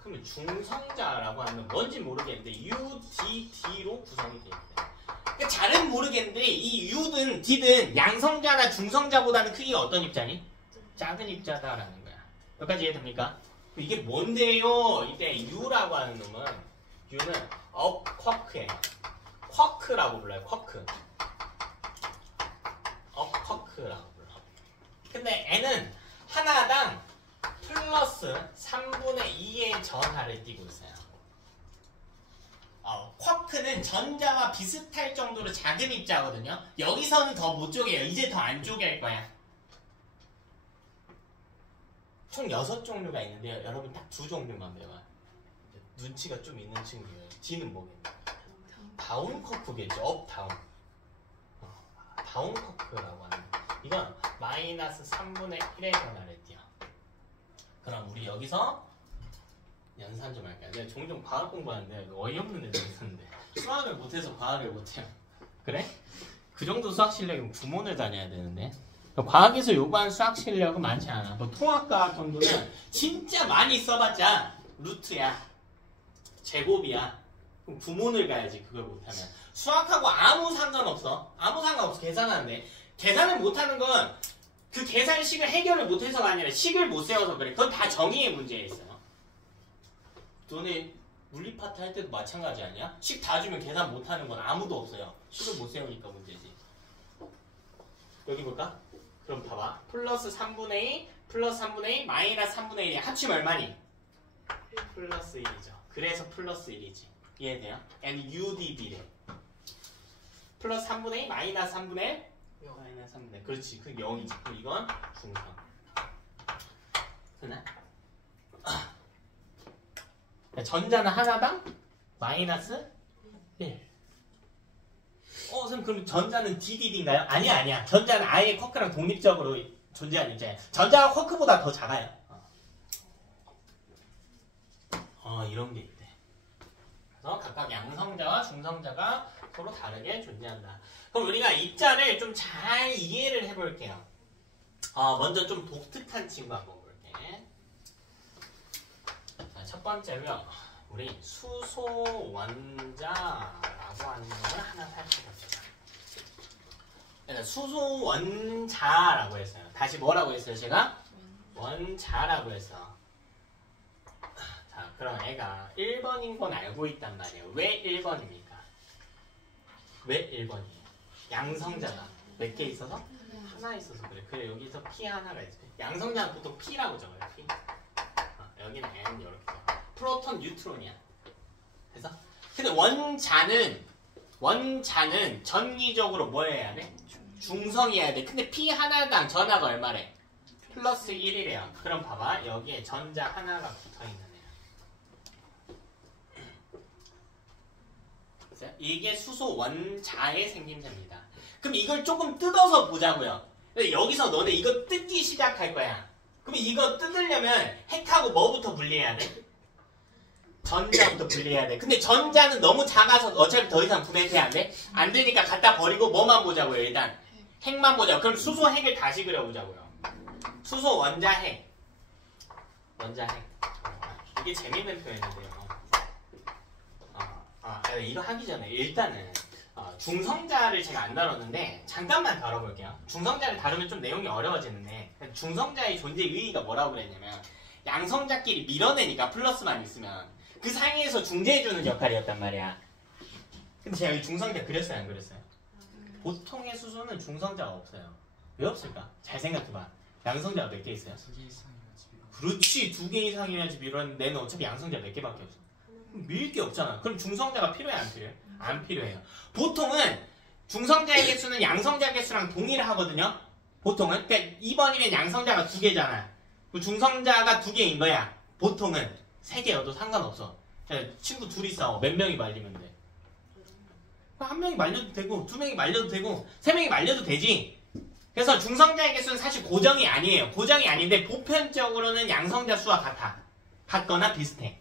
그러면 중성자라고 하는 뭔지 모르겠는데 UDD로 구성이 되어 있대요. 그러니까 잘은 모르겠는데 이 U든 D든 양성자나 중성자보다는 크기가 어떤 입자니? 작은 입자다라는 거야. 여기까지 이해됩니까? 이게 뭔데요? 이때 U라고 하는 놈은 U는 업쿼크예요. 쿼크라고 불러요. 쿼크. 업쿼크라고 불러. 근데 N은 하나당 플러스 3분의 2의 전하를 띄고 있어요. 쿼크는 전자와 비슷할 정도로 작은 입자거든요. 여기서는 더 못 쪼개요. 이제 더 안 쪼갤 거야. 총 6종류가 있는데요. 여러분 딱 2종류만 배워요. 눈치가 좀 있는 친구예요. D는 뭐겠냐? 다운 쿼크겠죠. 업 다운. 다운 쿼크라고 하는 거. 이건 마이너스 3분의 1의 전하를 띄어. 그럼 우리 여기서 연산 좀 할까요? 내가 종종 과학 공부하는데 어이없는 애들 있었는데 수학을 못해서 과학을 못해요. 그래? 그 정도 수학 실력이면 구몬을 다녀야 되는데 과학에서 요구하는 수학 실력은 많지 않아. 뭐 통합과학 정도는 진짜 많이 써봤자 루트야. 제곱이야. 그럼 구몬을 가야지 그걸 못하면. 수학하고 아무 상관없어. 아무 상관없어. 계산하는데. 계산을 못하는 건 그 계산식을 해결을 못해서가 아니라 식을 못 세워서 그래. 그건 다 정의의 문제에 있어요. 너네 물리 파트 할 때도 마찬가지 아니야? 식 다 주면 계산 못하는 건 아무도 없어요. 식을 못 세우니까 문제지. 여기 볼까? 그럼 봐봐. 플러스 3분의 2, 플러스 3분의 2, 마이너스 3분의 1이 합치면 얼마니? 플러스 1이죠. 그래서 플러스 1이지. 이해돼요? and UDB래. 플러스 3분의 2, 마이너스 3분의 1, 마이너스 3분의 1. 그렇지. 그 0이지. 그럼 이건 중성. 그나? 전자는 하나당 마이너스 1. 선생님 그럼 전자는 DDD인가요? 아니야. 전자는 아예 쿼크랑 독립적으로 존재하는 입자예요. 전자가 쿼크보다 더 작아요. 이런 게 있대. 그래서 각각 양성자와 중성자가 서로 다르게 존재한다. 그럼 우리가 이 자를 좀 잘 이해를 해볼게요. 먼저 좀 독특한 친구 한번 볼게. 자, 첫 번째로요. 우리 수소원자라고 하는 걸 하나 살펴봅시다. 수소원자라고 했어요. 다시 뭐라고 했어요, 제가? 원자라고 했어. 자, 그럼 애가 1번인 건 알고 있단 말이에요. 왜 1번입니까? 왜 1번이에요? 양성자가 몇 개 있어서? 하나 있어서 그래. 그래, 여기서 P 하나가 있어. 양성자는 보통 P라고 적어요. P. 여기는 N 이렇게 적어. 프로톤, 뉴트론이야. 그래서 근데 원자는 전기적으로 뭐 해야 돼? 중성이어야 돼. 근데 P 하나당 전하가 얼마래? 플러스 1이래요. 그럼 봐봐. 여기에 전자 하나가 붙어있는 애야. 이게 수소 원자의 생김새입니다. 그럼 이걸 조금 뜯어서 보자고요. 여기서 너네 이거 뜯기 시작할 거야. 그럼 이거 뜯으려면 핵하고 뭐부터 분리해야 돼? 전자부터 분리해야 돼. 근데 전자는 너무 작아서 어차피 더 이상 분해돼야 안 돼? 안 되니까 갖다 버리고 뭐만 보자고요. 일단 핵만 보자고. 그럼 수소 핵을 다시 그려보자고요. 수소 원자 핵. 원자 핵. 이게 재밌는 표현인데요. 이거 하기 전에 일단은 중성자를 제가 안 다뤘는데 잠깐만 다뤄볼게요. 중성자를 다루면 좀 내용이 어려워지는데 중성자의 존재 의의가 뭐라고 그랬냐면 양성자끼리 밀어내니까 플러스만 있으면 그 사이에서 중재해주는 역할이었단 말이야. 근데 제가 이 중성자 그렸어요, 안 그렸어요? 보통의 수소는 중성자가 없어요. 왜 없을까? 잘 생각해봐. 양성자가 몇 개 있어요? 2개 이상이야지. 그렇지, 2개 이상이야지 밀었는데 얘는 어차피 양성자 몇 개밖에 없어. 밀 게 없잖아. 그럼 중성자가 필요해, 안 필요해? 안 필요해요. 보통은 중성자의 개수는 양성자 개수랑 동일하거든요. 보통은. 그러니까 2번이면 양성자가 2개잖아. 중성자가 2개인 거야. 보통은 3개여도 상관없어. 친구 둘이 싸워. 몇 명이 말리면 돼? 한 명이 말려도 되고 2명이 말려도 되고 3명이 말려도 되지. 그래서 중성자의 개수는 사실 고정이 아니에요. 고정이 아닌데 보편적으로는 양성자 수와 같거나 비슷해.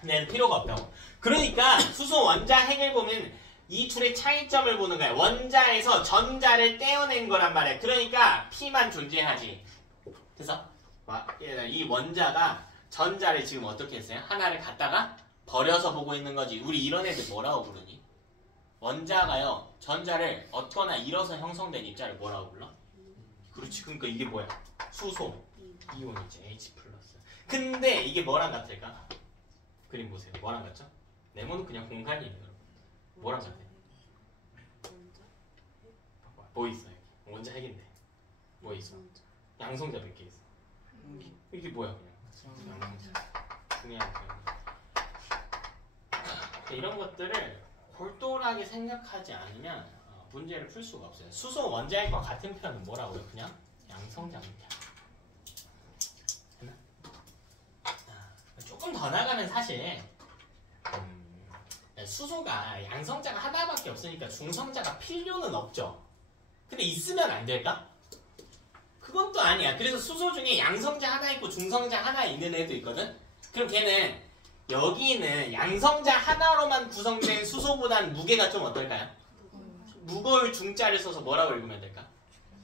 근데 필요가 없다고. 그러니까 수소 원자 핵을 보면 이 둘의 차이점을 보는 거야. 원자에서 전자를 떼어낸 거란 말이야. 그러니까 P만 존재하지. 그래서 이 원자가 전자를 지금 어떻게 했어요? 하나를 갖다가 버려서 보고 있는 거지. 우리 이런 애들 뭐라고 부르니? 원자가요, 전자를 얻거나 잃어서 형성된 입자를 뭐라고 불러? 그렇지. 그러니까 이게 뭐야? 수소 이온이지. H+. 근데 이게 뭐랑 같을까? 그림 보세요. 뭐랑 같죠? 네모는 그냥 공간이에요. 뭐랑 같아? 뭐 있어? 원자 핵인데 뭐 있어? 양성자 몇 개 있어? 이게 뭐야 그냥? 양성자. 중요한 거. 이런 것들을 골똘하게 생각하지 않으면 문제를 풀 수가 없어요. 수소 원자핵과 같은 표현은 뭐라고요? 그냥 양성자입니다. 조금 더 나가면 사실 수소가 양성자가 하나밖에 없으니까 중성자가 필요는 없죠. 근데 있으면 안 될까? 그건 또 아니야. 그래서 수소 중에 양성자 하나 있고 중성자 하나 있는 애도 있거든? 그럼 걔는 여기는 양성자 하나로만 구성된 수소보다는 무게가 좀 어떨까요? 무거울 중자를 써서 뭐라고 읽으면 될까?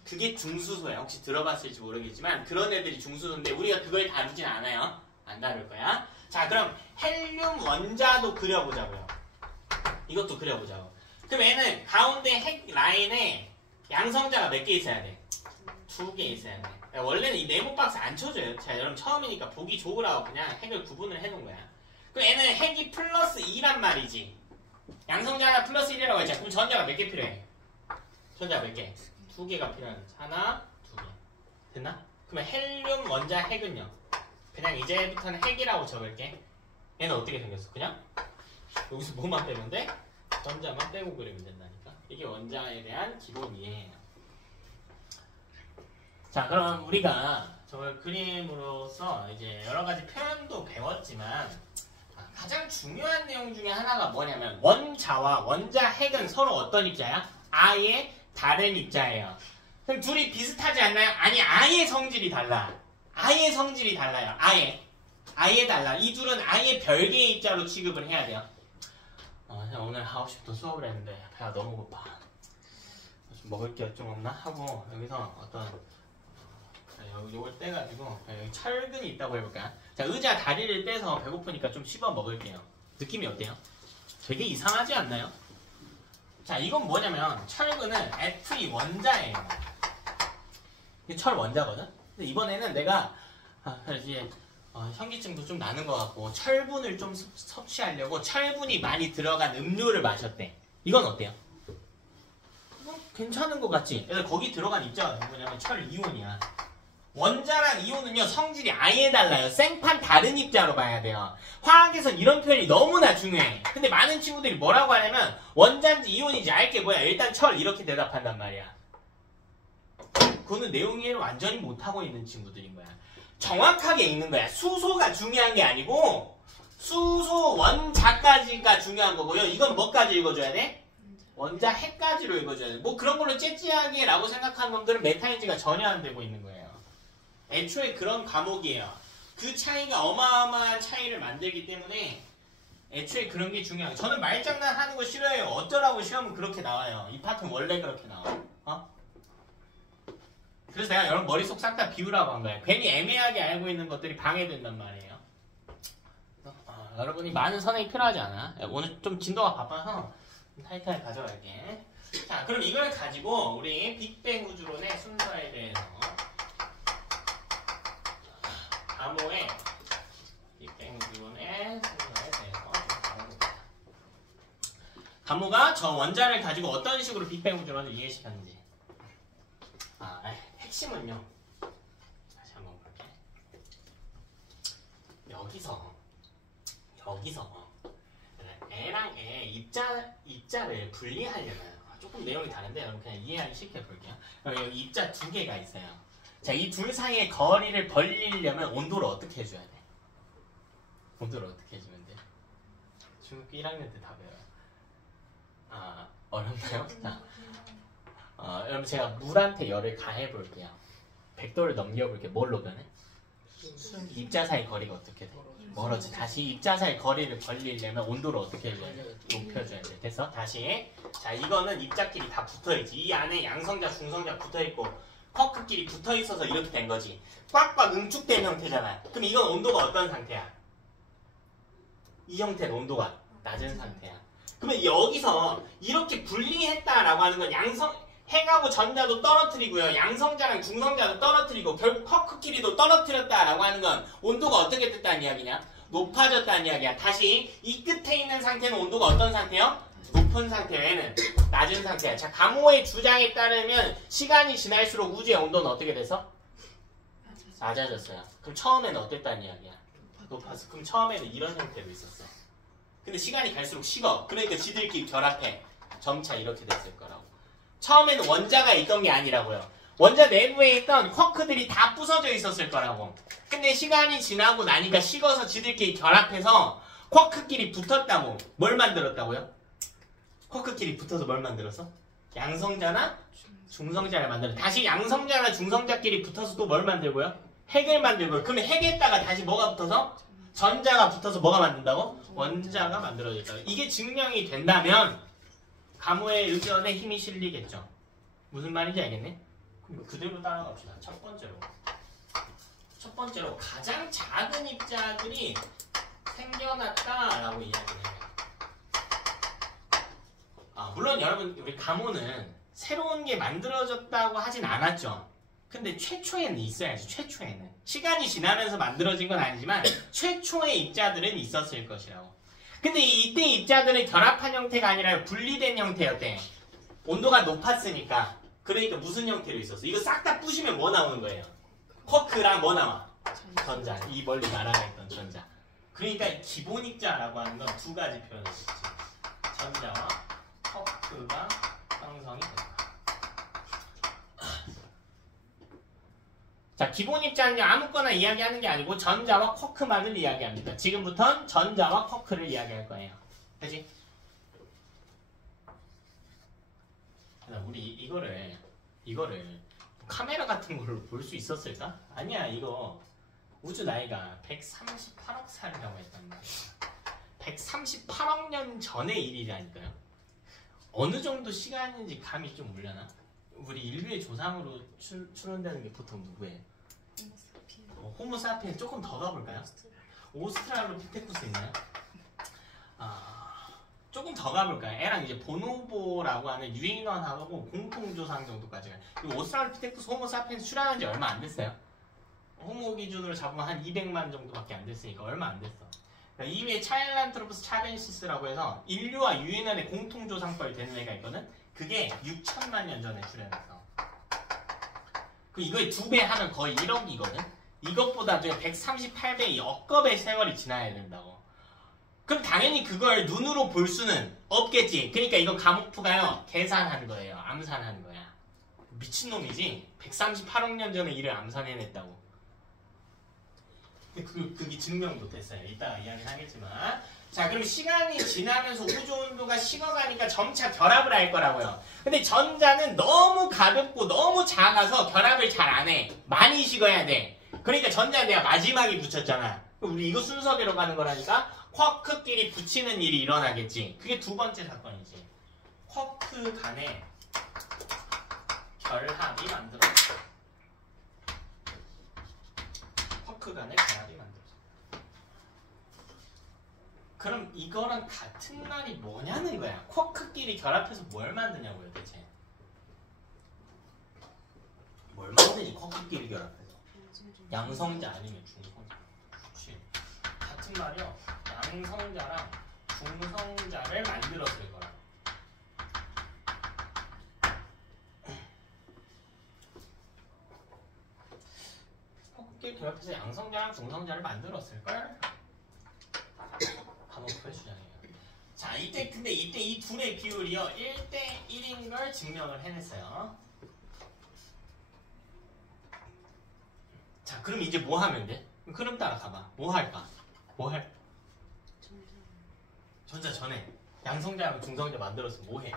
그게 중수소야. 혹시 들어봤을지 모르겠지만 그런 애들이 중수소인데 우리가 그걸 다루진 않아요. 안 다룰 거야. 자, 그럼 헬륨 원자도 그려보자고요. 이것도 그려보자고. 그럼 얘는 가운데 핵 라인에 양성자가 몇 개 있어야 돼? 2개 있어야 돼. 원래는 이 네모 박스 안 쳐줘요. 자, 여러분 처음이니까 보기 좋으라고 그냥 핵을 구분을 해놓은 거야. 그럼 얘는 핵이 플러스 2란 말이지. 양성자 하나 플러스 1이라고 했잖아. 그럼 전자가 몇 개 필요해? 전자가 몇 개? 2개가 필요한 하나, 2개. 됐나? 그러면 헬륨 원자 핵은요? 그냥 이제부터는 핵이라고 적을게. 얘는 어떻게 생겼어? 그냥 여기서 뭐만 빼면 돼? 전자만 빼고 그리면 된다니까. 이게 원자에 대한 기본 이해예요. 자, 그럼 우리가 저걸 그림으로써 이제 여러 가지 표현도 배웠지만 가장 중요한 내용 중에 하나가 뭐냐면 원자와 원자 핵은 서로 어떤 입자야? 아예 다른 입자예요. 그럼 둘이 비슷하지 않나요? 아니, 아예 성질이 달라. 아예 성질이 달라요. 아예. 아예 달라. 이 둘은 아예 별개의 입자로 취급을 해야 돼요. 오늘 9시부터 수업을 했는데 배가 너무 고파. 좀 먹을 게 좀 없나 하고 여기서 어떤 요걸 떼가지고 여기 철근이 있다고 해볼까? 자, 의자 다리를 떼서 배고프니까 좀 씹어 먹을게요. 느낌이 어때요? 되게 이상하지 않나요? 자, 이건 뭐냐면 철근은 Fe 원자예요. 이게 철 원자거든? 근데 이번에는 내가 이제 현기증도 좀 나는 것 같고 철분을 좀 섭취하려고 철분이 많이 들어간 음료를 마셨대. 이건 어때요? 괜찮은 것 같지? 그래서 거기 들어간 입자가 뭐냐면 철 이온이야. 원자랑 이온은요 성질이 아예 달라요. 생판 다른 입자로 봐야 돼요. 화학에선 이런 표현이 너무나 중요해. 근데 많은 친구들이 뭐라고 하냐면 원자인지 이온인지 알게 뭐야. 일단 철 이렇게 대답한단 말이야. 그거는 내용 이해를 완전히 못하고 있는 친구들인 거야. 정확하게 읽는 거야. 수소가 중요한 게 아니고 수소 원자까지가 중요한 거고요. 이건 뭐까지 읽어줘야 돼? 원자 핵까지로 읽어줘야 돼. 뭐 그런 걸로 째찌하게 라고 생각하는 놈들은 메타인지가 전혀 안 되고 있는 거예요. 애초에 그런 과목이에요. 그 차이가 어마어마한 차이를 만들기 때문에 애초에 그런 게 중요해요. 저는 말장난 하는 거 싫어해요. 어쩌라고 시험은 그렇게 나와요. 이 파트는 원래 그렇게 나와요. 그래서 내가 여러분 머릿속 싹 다 비우라고 한 거예요. 괜히 애매하게 알고 있는 것들이 방해된단 말이에요. 여러분이 많은 선행이 필요하지 않아. 오늘 좀 진도가 바빠서 타이트하게 가져갈게. 자, 그럼 이걸 가지고 우리 빅뱅 우주론의 순서에 대해서 암호의 빅뱅 우주론의 순서에 대해서 좀 알아볼게요. 암호가 저 원자를 가지고 어떤 식으로 빅뱅 우주론을 이해시켰는지. 핵심은요. 다시 한번 볼게. 여기서 애랑 애 입자를 분리하려면 조금 내용이 다른데 여러분 그냥 이해하기 쉽게 볼게요. 여기 입자 두 개가 있어요. 자, 이 둘 사이의 거리를 벌리려면 온도를 어떻게 해줘야 돼? 온도를 어떻게 해주면 돼? 중학교 1학년 때 다 배워요. 어렵나요? 자, 여러분 제가 물한테 열을 가해 볼게요. 100도를 넘겨볼게요. 뭘로 변해? 입자 사이 거리가 어떻게 돼? 멀어지. 다시 입자 사이 거리를 벌리려면 온도를 어떻게 해줘야 돼? 높여줘야 돼. 됐어? 다시. 자, 이거는 입자끼리 다 붙어있지. 이 안에 양성자, 중성자 붙어있고 쿼크끼리 붙어있어서 이렇게 된 거지. 꽉꽉 응축된 형태잖아. 그럼 이건 온도가 어떤 상태야? 이 형태는 온도가 낮은 상태야. 그러면 여기서 이렇게 분리했다라고 하는 건 핵하고 전자도 떨어뜨리고요. 양성자랑 중성자도 떨어뜨리고 결국 쿼크끼리도 떨어뜨렸다라고 하는 건 온도가 어떻게 됐다는 이야기냐? 높아졌다는 이야기야. 다시 이 끝에 있는 상태는 온도가 어떤 상태요? 높은 상태. 얘는 낮은 상태야. 자, 가모의 주장에 따르면 시간이 지날수록 우주의 온도는 어떻게 돼서? 낮아졌어요. 그럼 처음에는 어땠다는 이야기야? 높았어. 그럼 처음에는 이런 형태로 있었어. 근데 시간이 갈수록 식어. 그러니까 지들끼리 결합해. 점차 이렇게 됐을 거라고. 처음에는 원자가 있던 게 아니라고요. 원자 내부에 있던 쿼크들이 다 부서져 있었을 거라고. 근데 시간이 지나고 나니까 식어서 지들끼리 결합해서 쿼크끼리 붙었다고. 뭘 만들었다고요? 쿼크끼리 붙어서 뭘 만들었어? 양성자나 중성자를 만들어. 다시 양성자나 중성자끼리 붙어서 또 뭘 만들고요? 핵을 만들고요. 그러면 핵에다가 다시 뭐가 붙어서? 전자가 붙어서 뭐가 만든다고? 원자가 만들어졌다고. 이게 증명이 된다면 가모의 의견에 힘이 실리겠죠. 무슨 말인지 알겠네? 그럼 그대로 따라갑시다. 첫 번째로 가장 작은 입자들이 생겨났다라고 이야기를 해요. 물론 여러분 우리 가모는 새로운 게 만들어졌다고 하진 않았죠. 근데 최초에는 있어야지. 최초에는. 시간이 지나면서 만들어진 건 아니지만 최초의 입자들은 있었을 것이라고. 근데 이때 입자들은 결합한 형태가 아니라 분리된 형태였대. 온도가 높았으니까. 그러니까 무슨 형태로 있었어? 이거 싹 다 부시면 뭐 나오는 거예요? 쿼크랑 뭐 나와? 전자. 이 멀리 날아가 있던 전자. 그러니까 기본 입자라고 하는 건 두 가지 표현을 쓰지. 전자와 쿼크가 형성이 된다. 자, 기본 입자는요, 아무거나 이야기하는 게 아니고 전자와 쿼크만을 이야기합니다. 지금부턴 전자와 쿼크를 이야기할 거예요. 그치? 우리 이거를 카메라 같은 걸로 볼 수 있었을까? 아니야, 이거 우주 나이가 138억 살이라고 했단 말이에요. 138억 년 전의 일이라니까요. 어느 정도 시간인지 감이 좀 오려나? 우리 인류의 조상으로 추론되는 게 보통 누구예요? 호모사피엔스. 조금 더 가볼까요? 오스트랄로피테쿠스 있나요? 조금 더 가볼까요? 애랑 이제 보노보라고 하는 유인원하고 공통조상 정도까지 가요. 오스트랄로피테쿠스 호모사피엔스 출현한 지 얼마 안 됐어요. 호모 기준으로 잡으면 한 200만 정도밖에 안 됐으니까 얼마 안 됐어. 이외에 차일란트로푸스 차덴시스라고 해서 인류와 유인원의 공통조상벌이 되는 애가 있거든? 그게 6천만 년 전에 출현했어. 이거의 2배 하면 거의 1억이거든? 이것보다 138배의 역겁의 세월이 지나야 된다고. 그럼 당연히 그걸 눈으로 볼 수는 없겠지. 그러니까 이거 과목표가요, 계산한 거예요. 암산한 거야. 미친놈이지? 138억 년 전에 일을 암산해냈다고. 그게 증명도 됐어요. 이따가 이야기는 하겠지만. 자, 그럼 시간이 지나면서 우주 온도가 식어가니까 점차 결합을 할 거라고요. 근데 전자는 너무 가볍고 너무 작아서 결합을 잘 안 해. 많이 식어야 돼. 그러니까 전자 내가 마지막에 붙였잖아. 우리 이거 순서대로 가는 거라니까 쿼크끼리 붙이는 일이 일어나겠지. 그게 두 번째 사건이지. 쿼크 간의 결합이 만들어져. 쿼크 간의 결합이 만들어져. 그럼 이거랑 같은 말이 뭐냐는 거야. 쿼크끼리 결합해서 뭘 만드냐고요, 대체. 뭘 만드지, 쿼크끼리 결합해서. 양성자 아니면 중성자. 그렇지. 같은 말이요. 양성자랑 중성자를 만들었을 거라. 쿼크끼리 결합해서 양성자랑 중성자를 만들었을걸? 과목표의 주장이에요. 자, 근데 이때 이 둘의 비율이요 1대 1인 걸 증명을 해냈어요. 자, 그럼 이제 뭐 하면 돼? 그럼 따라가봐. 뭐 할까? 뭐 할? 전자 전에 양성자하고 중성자 만들어서 뭐 해?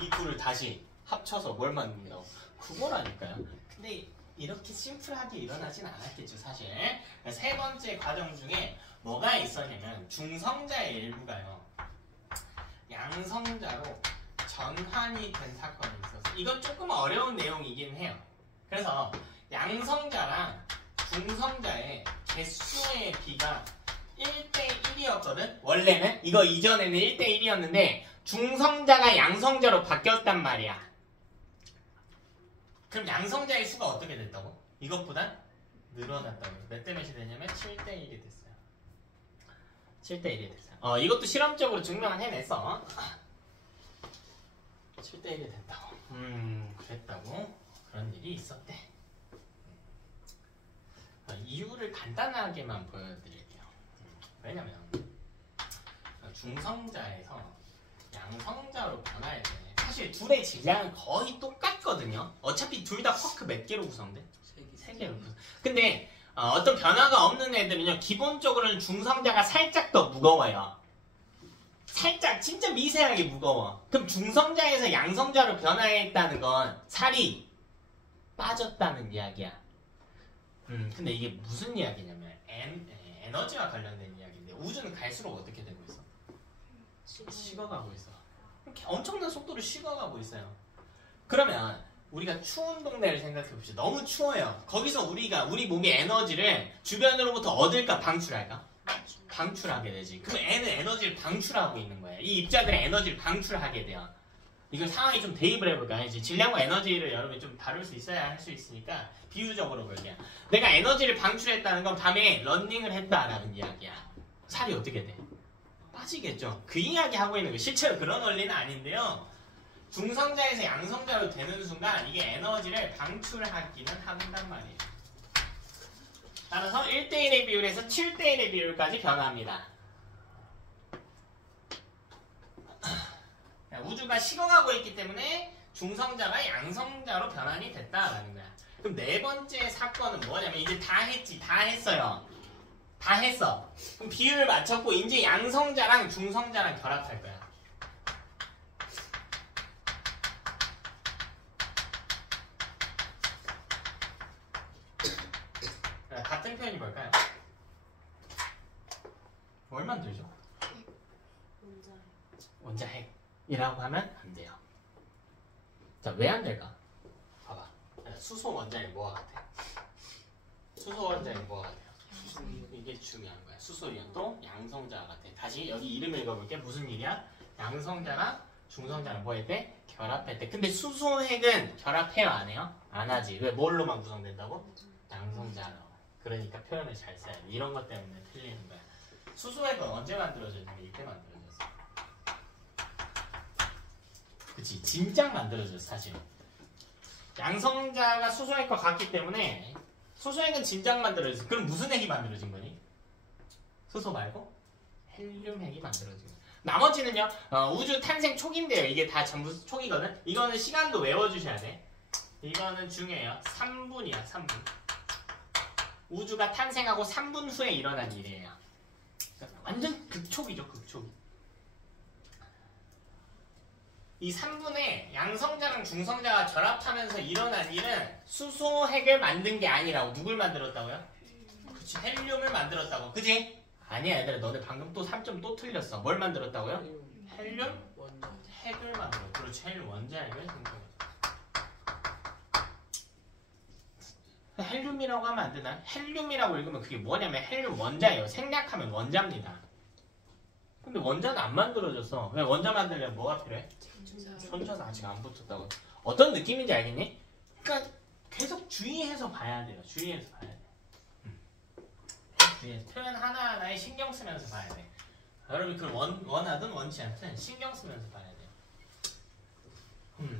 이 둘을 다시 합쳐서 뭘 만든다고? 그거라니까요. 근데 이렇게 심플하게 일어나진 않았겠죠, 사실. 세 번째 과정 중에 뭐가 있었냐면 중성자의 일부가요 양성자로 전환이 된 사건이 있었어요. 이건 조금 어려운 내용이긴 해요. 그래서 양성자랑 중성자의 개수의 비가 1대 1이었거든? 원래는 이거 이전에는 1대 1이었는데 중성자가 양성자로 바뀌었단 말이야. 그럼 양성자의 수가 어떻게 됐다고? 이것보다 늘어났다고. 몇 대 몇이 되냐면 7대 1이 됐어요. 7대 1이 됐어요. 이것도 실험적으로 증명을 해냈어. 7대 1이 됐다고. 그랬다고? 그런 일이 있었대. 이유를 간단하게만 보여드릴게요. 왜냐면 중성자에서 양성자로 변화할 때 사실 둘의 질량은 거의 똑같거든요. 어차피 둘 다 쿼크 몇 개로 구성돼? 3개로 구성. 근데 어떤 변화가 없는 애들은요 기본적으로는 중성자가 살짝 더 무거워요. 살짝 진짜 미세하게 무거워. 그럼 중성자에서 양성자로 변화했다는 건 살이 빠졌다는 이야기야. 근데 이게 무슨 이야기냐면 에너지와 관련된 이야기인데 우주는 갈수록 어떻게 되고 있어? 식어가고 있어. 엄청난 속도로 식어가고 있어요. 그러면 우리가 추운 동네를 생각해 봅시다. 너무 추워요. 거기서 우리 몸이 에너지를 주변으로부터 얻을까 방출할까? 방출하게 되지. 그럼 애는 에너지를 방출하고 있는 거야. 이 입자들은 에너지를 방출하게 돼요. 이걸 상황에 좀 대입을 해볼까? 이제 질량과 에너지를 여러분이 좀 다룰 수 있어야 할 수 있으니까 비유적으로 볼게요. 내가 에너지를 방출했다는 건 밤에 런닝을 했다라는 이야기야. 살이 어떻게 돼? 빠지겠죠. 그 이야기 하고 있는 거 실제로 그런 원리는 아닌데요. 중성자에서 양성자로 되는 순간 이게 에너지를 방출하기는 한단 말이에요. 따라서 1대1의 비율에서 7대1의 비율까지 변화합니다. 우주가 식어가고 있기 때문에 중성자가 양성자로 변환이 됐다라는 거야. 그럼 네 번째 사건은 뭐냐면 이제 다 했지. 다 했어요. 다 했어. 그럼 비율을 맞췄고 이제 양성자랑 중성자랑 결합할 거야. 같은 같은 표현이 뭘까요? 뭘 만들죠? 원자핵이라고 하면 안 돼요. 자, 왜 안 될까? 봐봐. 수소 원자핵 뭐가 같아? 수소 원자핵 뭐가 같아요? 이게 중요한 거야. 수소이온 또 양성자 같아. 다시 여기 이름 읽어볼게. 무슨 일이야? 양성자랑 중성자랑 뭐 할 때? 결합할 때. 근데 수소핵은 결합해요 안 해요? 안 하지. 왜 뭘로만 구성된다고? 양성자로. 그러니까 표현을 잘 써야 돼. 이런 것 때문에 틀리는 거야. 수소핵은 언제 만들어졌냐면 이때 만들어졌어. 그치? 진작 만들어졌어 사실. 양성자가 수소핵과 같기 때문에 수소핵은 진작 만들어졌어. 그럼 무슨 핵이 만들어진 거니? 수소 말고 헬륨핵이 만들어진 거야. 나머지는요 우주 탄생 초기인데요. 이게 다 전부 초기거든. 이거는 시간도 외워주셔야 돼. 이거는 중요해요. 3분이야 3분. 우주가 탄생하고 3분 후에 일어난 일이에요. 완전 극초기죠 극초기. 이 3분에 양성자랑 중성자가 결합하면서 일어난 일은 수소핵을 만든 게 아니라고. 누굴 만들었다고요? 그치, 헬륨을 만들었다고. 그치? 아니야 얘들아, 너네 방금 또 3점 또 틀렸어. 뭘 만들었다고요? 헬륨? 핵을 만들었어. 그렇지, 헬륨 원자핵을 생성했어. 헬륨이라고 하면 안 되나? 헬륨이라고 읽으면 그게 뭐냐면 헬륨 원자예요. 생략하면 원자입니다. 근데 원자는 안 만들어졌어. 왜 원자 만들려면 뭐가 필요해? 전자는 아직 안 붙었다고. 어떤 느낌인지 알겠니? 그러니까 계속 주의해서 봐야 돼요. 주의해서 봐야 돼. 주의해서. 표현 하나하나에 신경 쓰면서 봐야 돼. 여러분이 그걸 원하든 원치 않든 신경 쓰면서 봐야 돼요.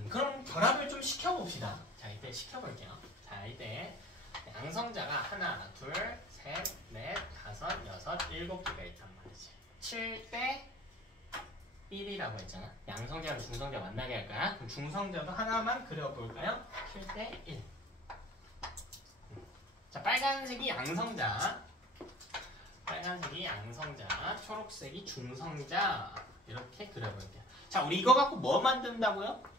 그럼 결합을 좀 시켜봅시다. 자, 이때 시켜볼게요. 자, 이때 양성자가 하나, 둘, 셋, 넷, 다섯, 여섯, 일곱 개가 있단 말이지. 7대 1이라고 했잖아. 양성자랑 중성자 만나게 할 거야. 그럼 중성자도 하나만 그려볼까요? 7대 1. 자, 빨간색이 양성자, 빨간색이 양성자, 초록색이 중성자. 이렇게 그려볼게요. 자, 우리 이거 갖고 뭐 만든다고요?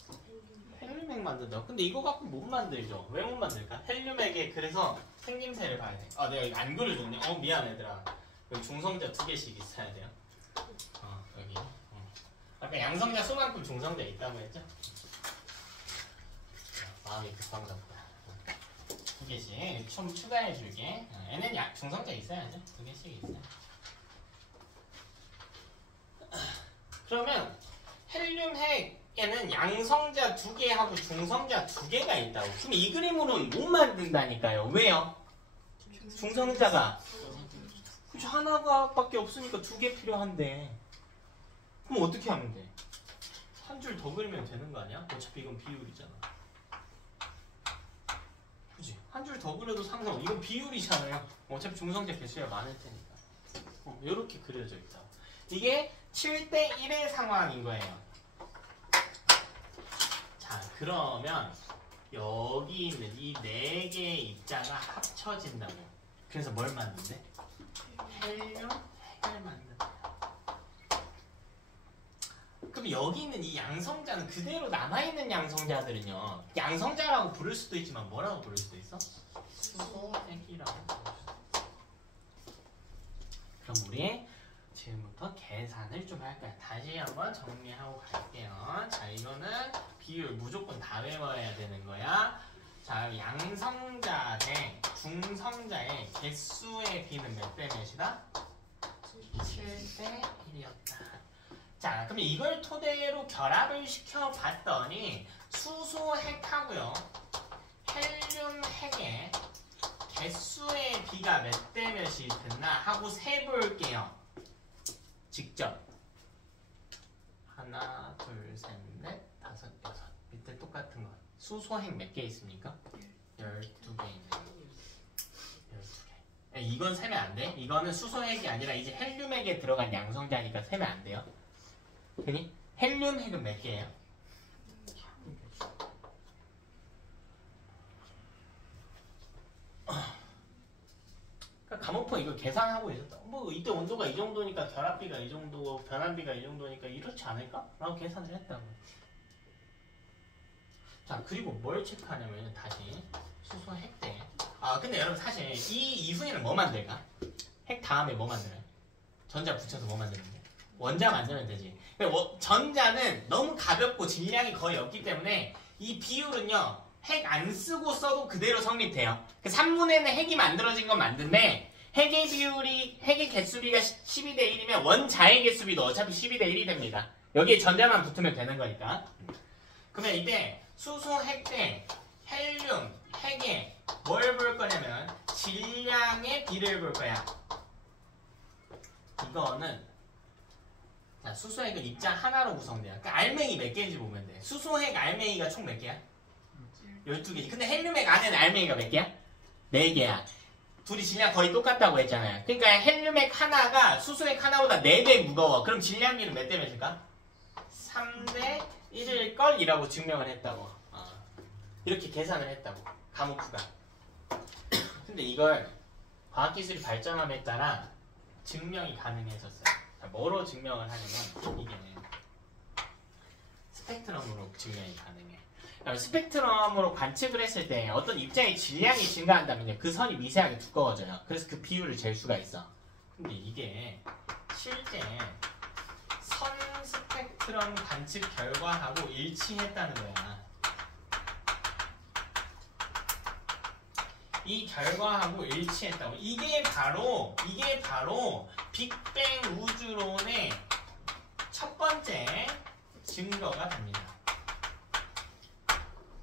헬륨핵 만든다고. 근데 이거 갖고 못 만들죠. 왜 못 만들까? 헬륨핵에 그래서 생김새를 봐야 돼. 아, 내가 이거 안 그려줬네. 미안 얘들아. 여기 중성자 2개씩 있어야 돼요. 여기. 아까 양성자 수만큼 중성자 있다고 했죠? 마음이 급한가 보다. 2개씩 좀 추가해 줄게. 얘는 중성자 있어야죠. 2개씩 있어요. 그러면 헬륨핵에는 양성자 2개하고 중성자 2개가 있다고. 그럼 이 그림으로는 못 만든다니까요. 왜요? 중성자가 그치, 하나밖에 없으니까 2개 필요한데. 그럼 어떻게 하면 돼? 한 줄 더 그리면 되는 거 아니야? 어차피 이건 비율이잖아. 그치? 한 줄 더 그려도 상관없어. 이건 비율이잖아요. 어차피 중성자 개수가 많을 테니까. 이렇게 그려져 있다. 이게 7대 1의 상황인 거예요. 자, 그러면 여기 있는 이 4개의 입자가 합쳐진다고. 그래서 뭘 만든대? 헬륨 핵을 만든다. 그럼 여기 있는 이 양성자는 그대로 남아있는 양성자들은요, 양성자라고 부를 수도 있지만 뭐라고 부를 수도 있어? 수소핵이라고 부를 수도 있어. 그럼 우리 지금부터 계산을 좀 할 거야. 다시 한번 정리하고 갈게요. 자, 이거는 비율 무조건 다 외워야 되는 거야. 자, 양성자 대 중성자의 개수의 비는 몇 대 몇이다? 7대 1이었다. 자, 그럼 이걸 토대로 결합을 시켜봤더니 수소핵하고요, 헬륨핵의 개수의 비가 몇 대 몇이 됐나 하고 세볼게요. 직접. 하나, 둘, 셋, 넷, 다섯, 여섯. 밑에 똑같은 거. 수소핵 몇 개 있습니까? 12개 있네요. 12개. 이건 세면 안 돼. 이거는 수소핵이 아니라 이제 헬륨핵에 들어간 양성자니까 세면 안 돼요. 그니? 헬륨핵은 몇 개예요? 그러니까 과목표 이거 계산하고 있었다. 뭐 이때 온도가 이 정도니까 결합비가 이 정도, 변환비가 이 정도니까 이렇지 않을까? 라고 계산을 했다고. 자, 그리고 뭘 체크하냐면 다시 수소핵 때 근데 여러분 사실 이 이후에는 뭐 만들까? 핵 다음에 뭐 만들어요? 전자 붙여서 뭐 만드는 데? 원자 만들면 되지. 전자는 너무 가볍고 질량이 거의 없기 때문에 이 비율은요, 핵 안 쓰고 써도 그대로 성립돼요. 3분의 N은 핵이 만들어진 건 맞는데, 핵의 개수비가 12대 1이면 원자의 개수비도 어차피 12대 1이 됩니다. 여기에 전자만 붙으면 되는 거니까. 그러면 이때 수소 핵 대 헬륨 핵에 뭘 볼 거냐면 질량의 비를 볼 거야. 이거는 자, 수소핵은 입자 하나로 구성돼요. 그러니까 알맹이 몇 개인지 보면 돼. 수소핵 알맹이가 총 몇 개야? 12개지. 근데 헬륨핵 안에는 알맹이가 몇 개야? 4개야. 둘이 질량 거의 똑같다고 했잖아요. 그러니까 헬륨핵 하나가 수소핵 하나보다 4배 무거워. 그럼 질량비는 몇 대 몇일까? 3대 1일 걸이라고 증명을 했다고. 이렇게 계산을 했다고. 가모프가. 근데 이걸 과학기술이 발전함에 따라 증명이 가능해졌어요. 자, 뭐로 증명을 하냐면 이게 스펙트럼으로 증명이 가능해. 스펙트럼으로 관측을 했을 때 어떤 입자의 질량이 증가한다면요, 그 선이 미세하게 두꺼워져요. 그래서 그 비율을 잴 수가 있어. 근데 이게 실제 선 스펙트럼 관측 결과하고 일치했다는 거야. 이 결과하고 일치했다고. 이게 바로 빅뱅 우주론의 첫 번째 증거가 됩니다.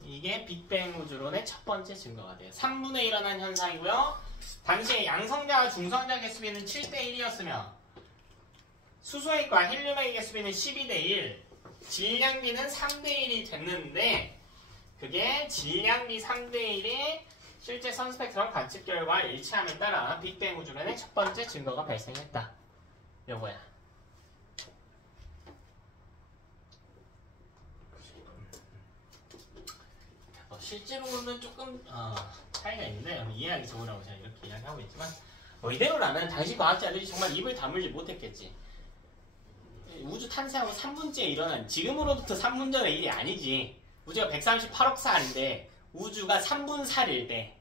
이게 빅뱅 우주론의 첫 번째 증거가 돼요. 3분의 1 일어난 현상이고요. 당시에 양성자와 중성자 개수비는 7대 1이었으며 수소핵과 헬륨핵의 개수비는 12대 1, 질량비는 3대 1이 됐는데 그게 질량비 3대 1이 실제 선 스펙트럼 관측 결과와 일치함에 따라 빅뱅 우주론의 첫 번째 증거가 발생했다. 요거야. 실제로는 조금 차이가 있는데 이해하기 좋으라고 제가 이렇게 이야기하고 있지만 이대로라면 당시 과학자들이 정말 입을 다물지 못했겠지. 우주 탄생하고 3분째에 일어난, 지금으로부터 3분 전의 일이 아니지. 우주가 138억 살인데 우주가 3분 살일 때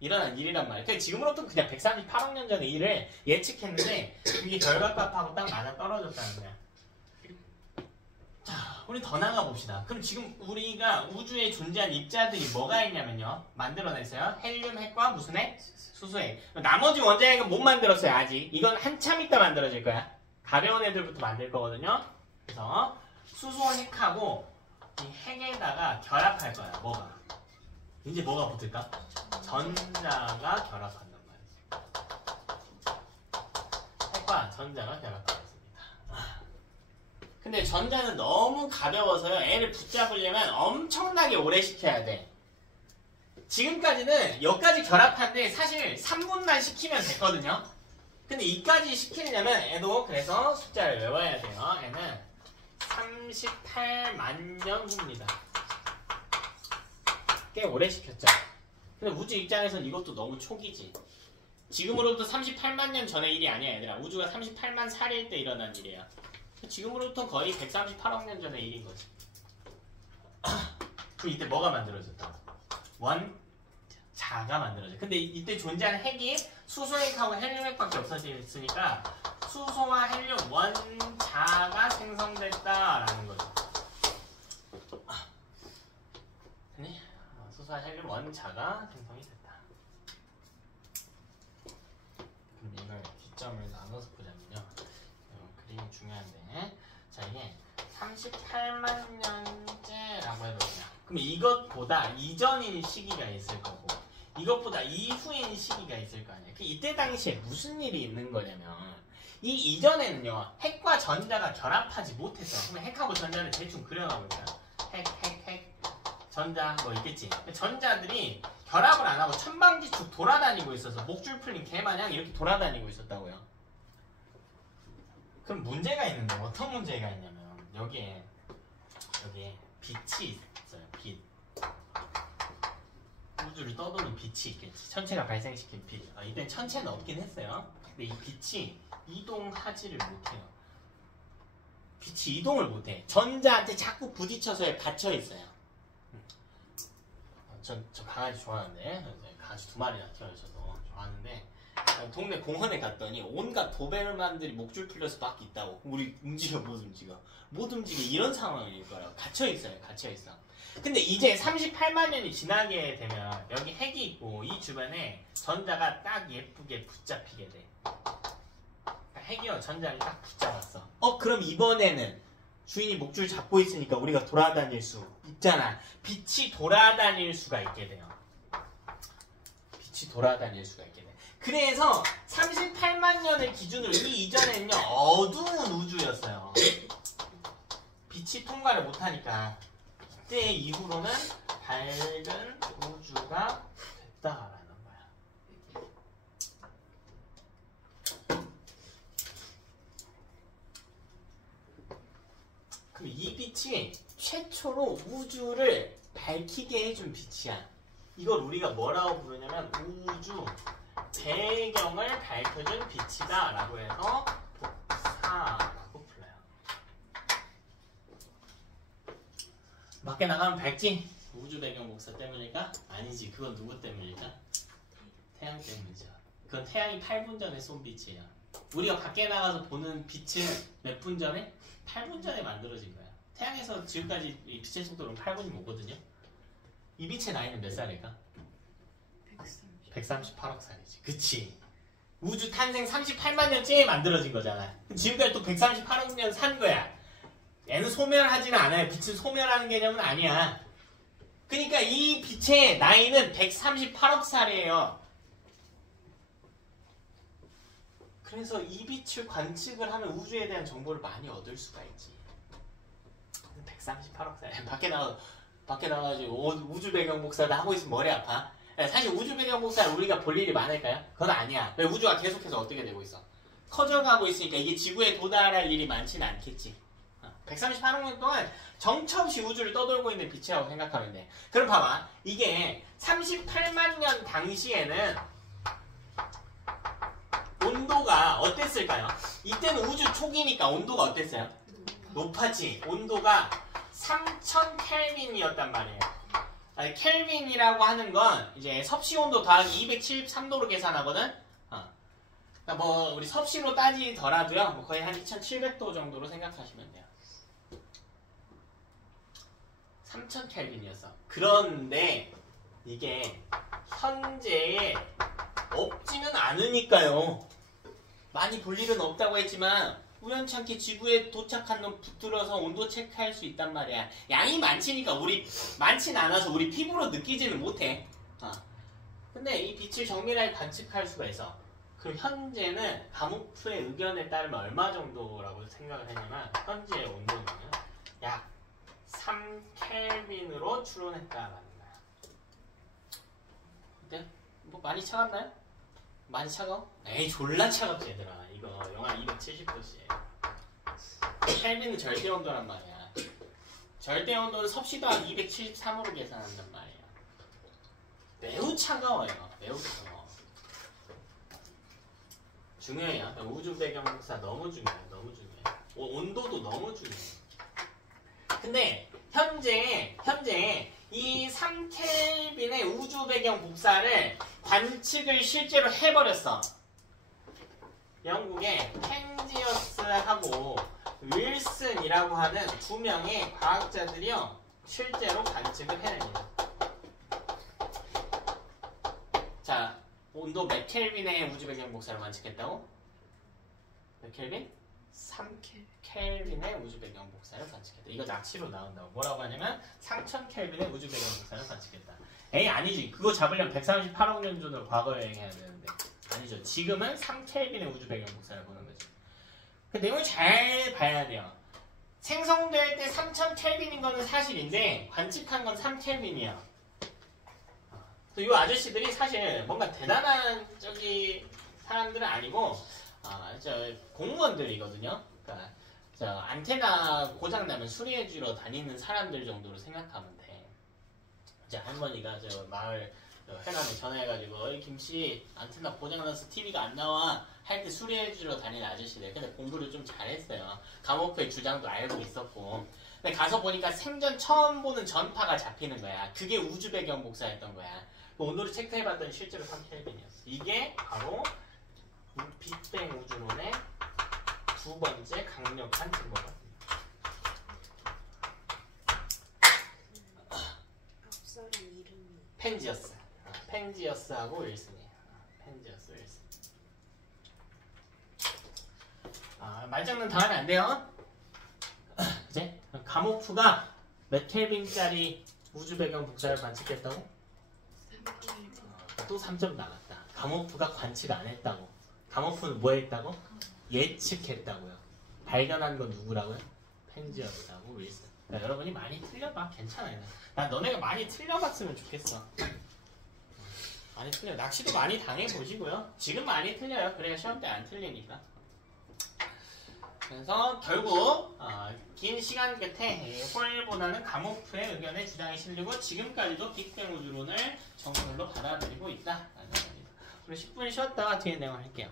일어난 일이란 말이야. 그러니까 지금으로부터 그냥 138억 년 전의 일을 예측했는데 이게 결과값하고 딱 맞아 떨어졌다는 거야. 자, 우리 더 나가 봅시다. 그럼 지금 우리가 우주에 존재한 입자들이 뭐가 있냐면요, 만들어냈어요. 헬륨 핵과 무슨 핵? 수소 핵. 나머지 원자핵은 못 만들었어요, 아직. 이건 한참 있다 만들어질 거야. 가벼운 애들부터 만들 거거든요. 그래서 수소 핵하고 이 핵에다가 결합할 거야. 뭐가? 이제 뭐가 붙을까? 전자가 결합한단 말이지. 핵과 전자가 결합하겠습니다. 근데 전자는 너무 가벼워서요, 애를 붙잡으려면 엄청나게 오래 시켜야 돼. 지금까지는 여기까지 결합하는데 사실 3분만 시키면 됐거든요. 근데 이까지 시키려면 애도 그래서 숫자를 외워야 돼요. 애는 38만 년 후입니다. 꽤 오래 시켰죠. 근데 우주 입장에서는 이것도 너무 초기지. 지금으로부터 38만 년 전의 일이 아니야, 얘들아. 우주가 38만 살일 때 일어난 일이야. 지금으로부터 거의 138억 년 전의 일인 거지. 그럼 이때 뭐가 만들어졌다? 원자가 만들어져. 근데 이때 존재하는 핵이 수소핵하고 헬륨핵밖에 없어졌으니까 수소와 헬륨 원자가 생성됐다라는 거죠. 됐니? 수소와 헬륨 원자가 생성이 됐다. 그럼 이걸 기점을 나눠서 보자면요, 그림이 중요한데, 자, 이게 38만 년째라고 해보자. 그럼 이것보다 이전인 시기가 있을 거고 이것보다 이후인 시기가 있을 거 아니에요. 이때 당시에 무슨 일이 있는 거냐면, 이 이전에는요, 핵과 전자가 결합하지 못했어. 그러면 핵하고 전자를 대충 그려놔볼까요? 핵, 전자 뭐 있겠지. 전자들이 결합을 안 하고 천방지축 돌아다니고 있어서 목줄 풀린 개마냥 이렇게 돌아다니고 있었다고요. 그럼 문제가 있는데, 어떤 문제가 있냐면 여기에 빛이 있어요. 빛. 우주를 떠도는 빛이 있겠지. 천체가 발생시킨 빛. 이때는 천체는 없긴 했어요. 근데 이 빛이 이동하지를 못해요. 빛이 이동을 못해. 전자한테 자꾸 부딪혀서 받쳐 있어요. 저 강아지 좋아하는데 강아지 2마리나 키워요. 저도 좋아하는데 동네 공원에 갔더니 온갖 도베르만들이 목줄 풀려서 밖에 있다고. 우리 움직여 못 움직여 못 움직여 이런 상황일 거라고. 갇혀있어요. 갇혀있어. 근데 이제 38만 년이 지나게 되면 여기 핵이 있고 이 주변에 전자가 딱 예쁘게 붙잡히게 돼. 핵이요 전자를 딱 붙잡았어. 그럼 이번에는 주인이 목줄 잡고 있으니까 우리가 돌아다닐 수 있잖아. 빛이 돌아다닐 수가 있게 돼요. 빛이 돌아다닐 수가 있게 돼. 그래서 38만 년을 기준으로 이 이전에는요 어두운 우주였어요. 빛이 통과를 못하니까 이때 이후로는 밝은 우주가 됐다라는 거야. 그럼 이 빛이 최초로 우주를 밝히게 해준 빛이야. 이걸 우리가 뭐라고 부르냐면 우주 배경을 밝혀준 빛이다 라고 해서 복사라고 불러요. 밖에 나가면 밝지? 우주 배경 복사 때문일까? 아니지. 그건 누구 때문일까? 태양 때문이죠. 그건 태양이 8분 전에 쏜 빛이에요. 우리가 밖에 나가서 보는 빛은 몇 분 전에? 8분 전에 만들어진 거야. 태양에서 지금까지 이 빛의 속도는 8분이면 오거든요. 이 빛의 나이는 몇 살일까? 138억 살이지. 그치? 우주 탄생 38만 년째에 만들어진 거잖아. 지금까지 또 138억 년 산 거야. 얘는 소멸하지는 않아요. 빛은 소멸하는 개념은 아니야. 그러니까 이 빛의 나이는 138억 살이에요. 그래서 이 빛을 관측을 하면 우주에 대한 정보를 많이 얻을 수가 있지. 138억 살. 밖에 나가가지고 우주 배경 복사다 하고 있으면 머리 아파. 사실 우주 배경 복사를 우리가 볼 일이 많을까요? 그건 아니야. 왜 우주가 계속해서 어떻게 되고 있어? 커져가고 있으니까 이게 지구에 도달할 일이 많지는 않겠지. 138억 년 동안 정처 없이 우주를 떠돌고 있는 빛이라고 생각하면 돼. 그럼 봐봐. 이게 38만 년 당시에는 온도가 어땠을까요? 이때는 우주 초기니까 온도가 어땠어요? 높았지. 온도가 3000 켈빈이었단 말이에요. 아니, 켈빈이라고 하는 건 이제 섭씨 온도 더하기 273도로 계산하거든. 그러니까 뭐 우리 섭씨로 따지더라도요. 뭐 거의 한 2700도 정도로 생각하시면 돼요. 3000 켈빈이었어. 그런데 이게 현재에 없지는 않으니까요. 많이 볼 일은 없다고 했지만 우연찮게 지구에 도착한 놈 붙들어서 온도 체크할 수 있단 말이야. 양이 많지니까 많진 않아서 우리 피부로 느끼지는 못해. 근데 이 빛을 정밀하게 관측할 수가 있어. 그럼 현재는 가모프의 의견에 따르면 얼마 정도라고 생각을 했냐면 현재의 온도는 약 3켈빈으로 추론했다라는 거야. 어때? 뭐 많이 차갑나요? 많이 차가워? 에이 졸라 차갑지 얘들아. 이거 영하 270도씨에 켈빈은 절대온도란 말이야. 절대온도는 섭씨 더하기 273으로 계산한단 말이야. 매우 차가워요. 매우 차가워. 중요해요. 우주 배경 복사 너무 중요해. 너무 중요해. 온도도 너무 중요해. 근데 현재 이 3켈빈의 우주 배경 복사를 관측을 실제로 해버렸어. 영국의 펜지어스하고 윌슨이라고 하는 두 명의 과학자들이요 실제로 관측을 해냅니다. 자, 온도 몇 켈빈의 우주 배경 복사를 관측했다고? 몇 켈빈? 3켈빈의 우주 배경 복사를 관측했다. 이거 낚시로 나온다고. 뭐라고 하냐면 3000켈빈의 우주 배경 복사를 관측했다. 에이 아니지. 그거 잡으려면 138억 년 전으로 과거 여행해야 되는데. 아니죠. 지금은 3켈빈의 우주 배경 복사를 보는 거지. 그 내용을 잘 봐야 돼요. 생성될 때 3000켈빈인 거는 사실인데 관측한 건 3켈빈이야. 이 아저씨들이 사실 뭔가 대단한 사람들은 아니고 공무원들이거든요. 그러니까 안테나 고장나면 수리해주러 다니는 사람들 정도로 생각하면 돼. 이제 할머니가 마을 회관에 전화해가지고 어이 김씨 안테나 고장나서 TV가 안 나와 할 때 수리해주러 다니는 아저씨들. 근데 공부를 좀 잘했어요. 가모프의 주장도 알고 있었고. 근데 가서 보니까 생전 처음 보는 전파가 잡히는 거야. 그게 우주 배경 복사였던 거야. 온도를 체크해봤더니 실제로 3켈빈이었어. 이게 바로 빅뱅 우주론의 두 번째 강력한 증거가 됩니다. 앞사람 이름이 펜지어스. 펜지어스하고 윌슨이에요. 펜지어스, 윌슨. 말장난 당하면 안 돼요. 이제 가모프가 몇 켈빈짜리 우주 배경 복사를 관측했다고? 또 3점 나갔다. 가모프가 관측 안 했다고. 가모프는 뭐 했다고? 예측했다고요. 발견한 건 누구라고요? 펜지어스하고 윌슨. 그러니까 여러분이 많이 틀려봐. 괜찮아요. 난 너네가 많이 틀려봤으면 좋겠어. 많이 틀려. 낚시도 많이 당해보시고요. 지금 많이 틀려요. 그래야 시험 때 안 틀리니까. 그래서 결국 긴 시간 끝에 홀보다는 가모프의 의견에 주장이 실리고 지금까지도 빅뱅 우주론을 정설로 받아들이고 있다. 우리 10분 쉬었다가 뒤에 내용 할게요.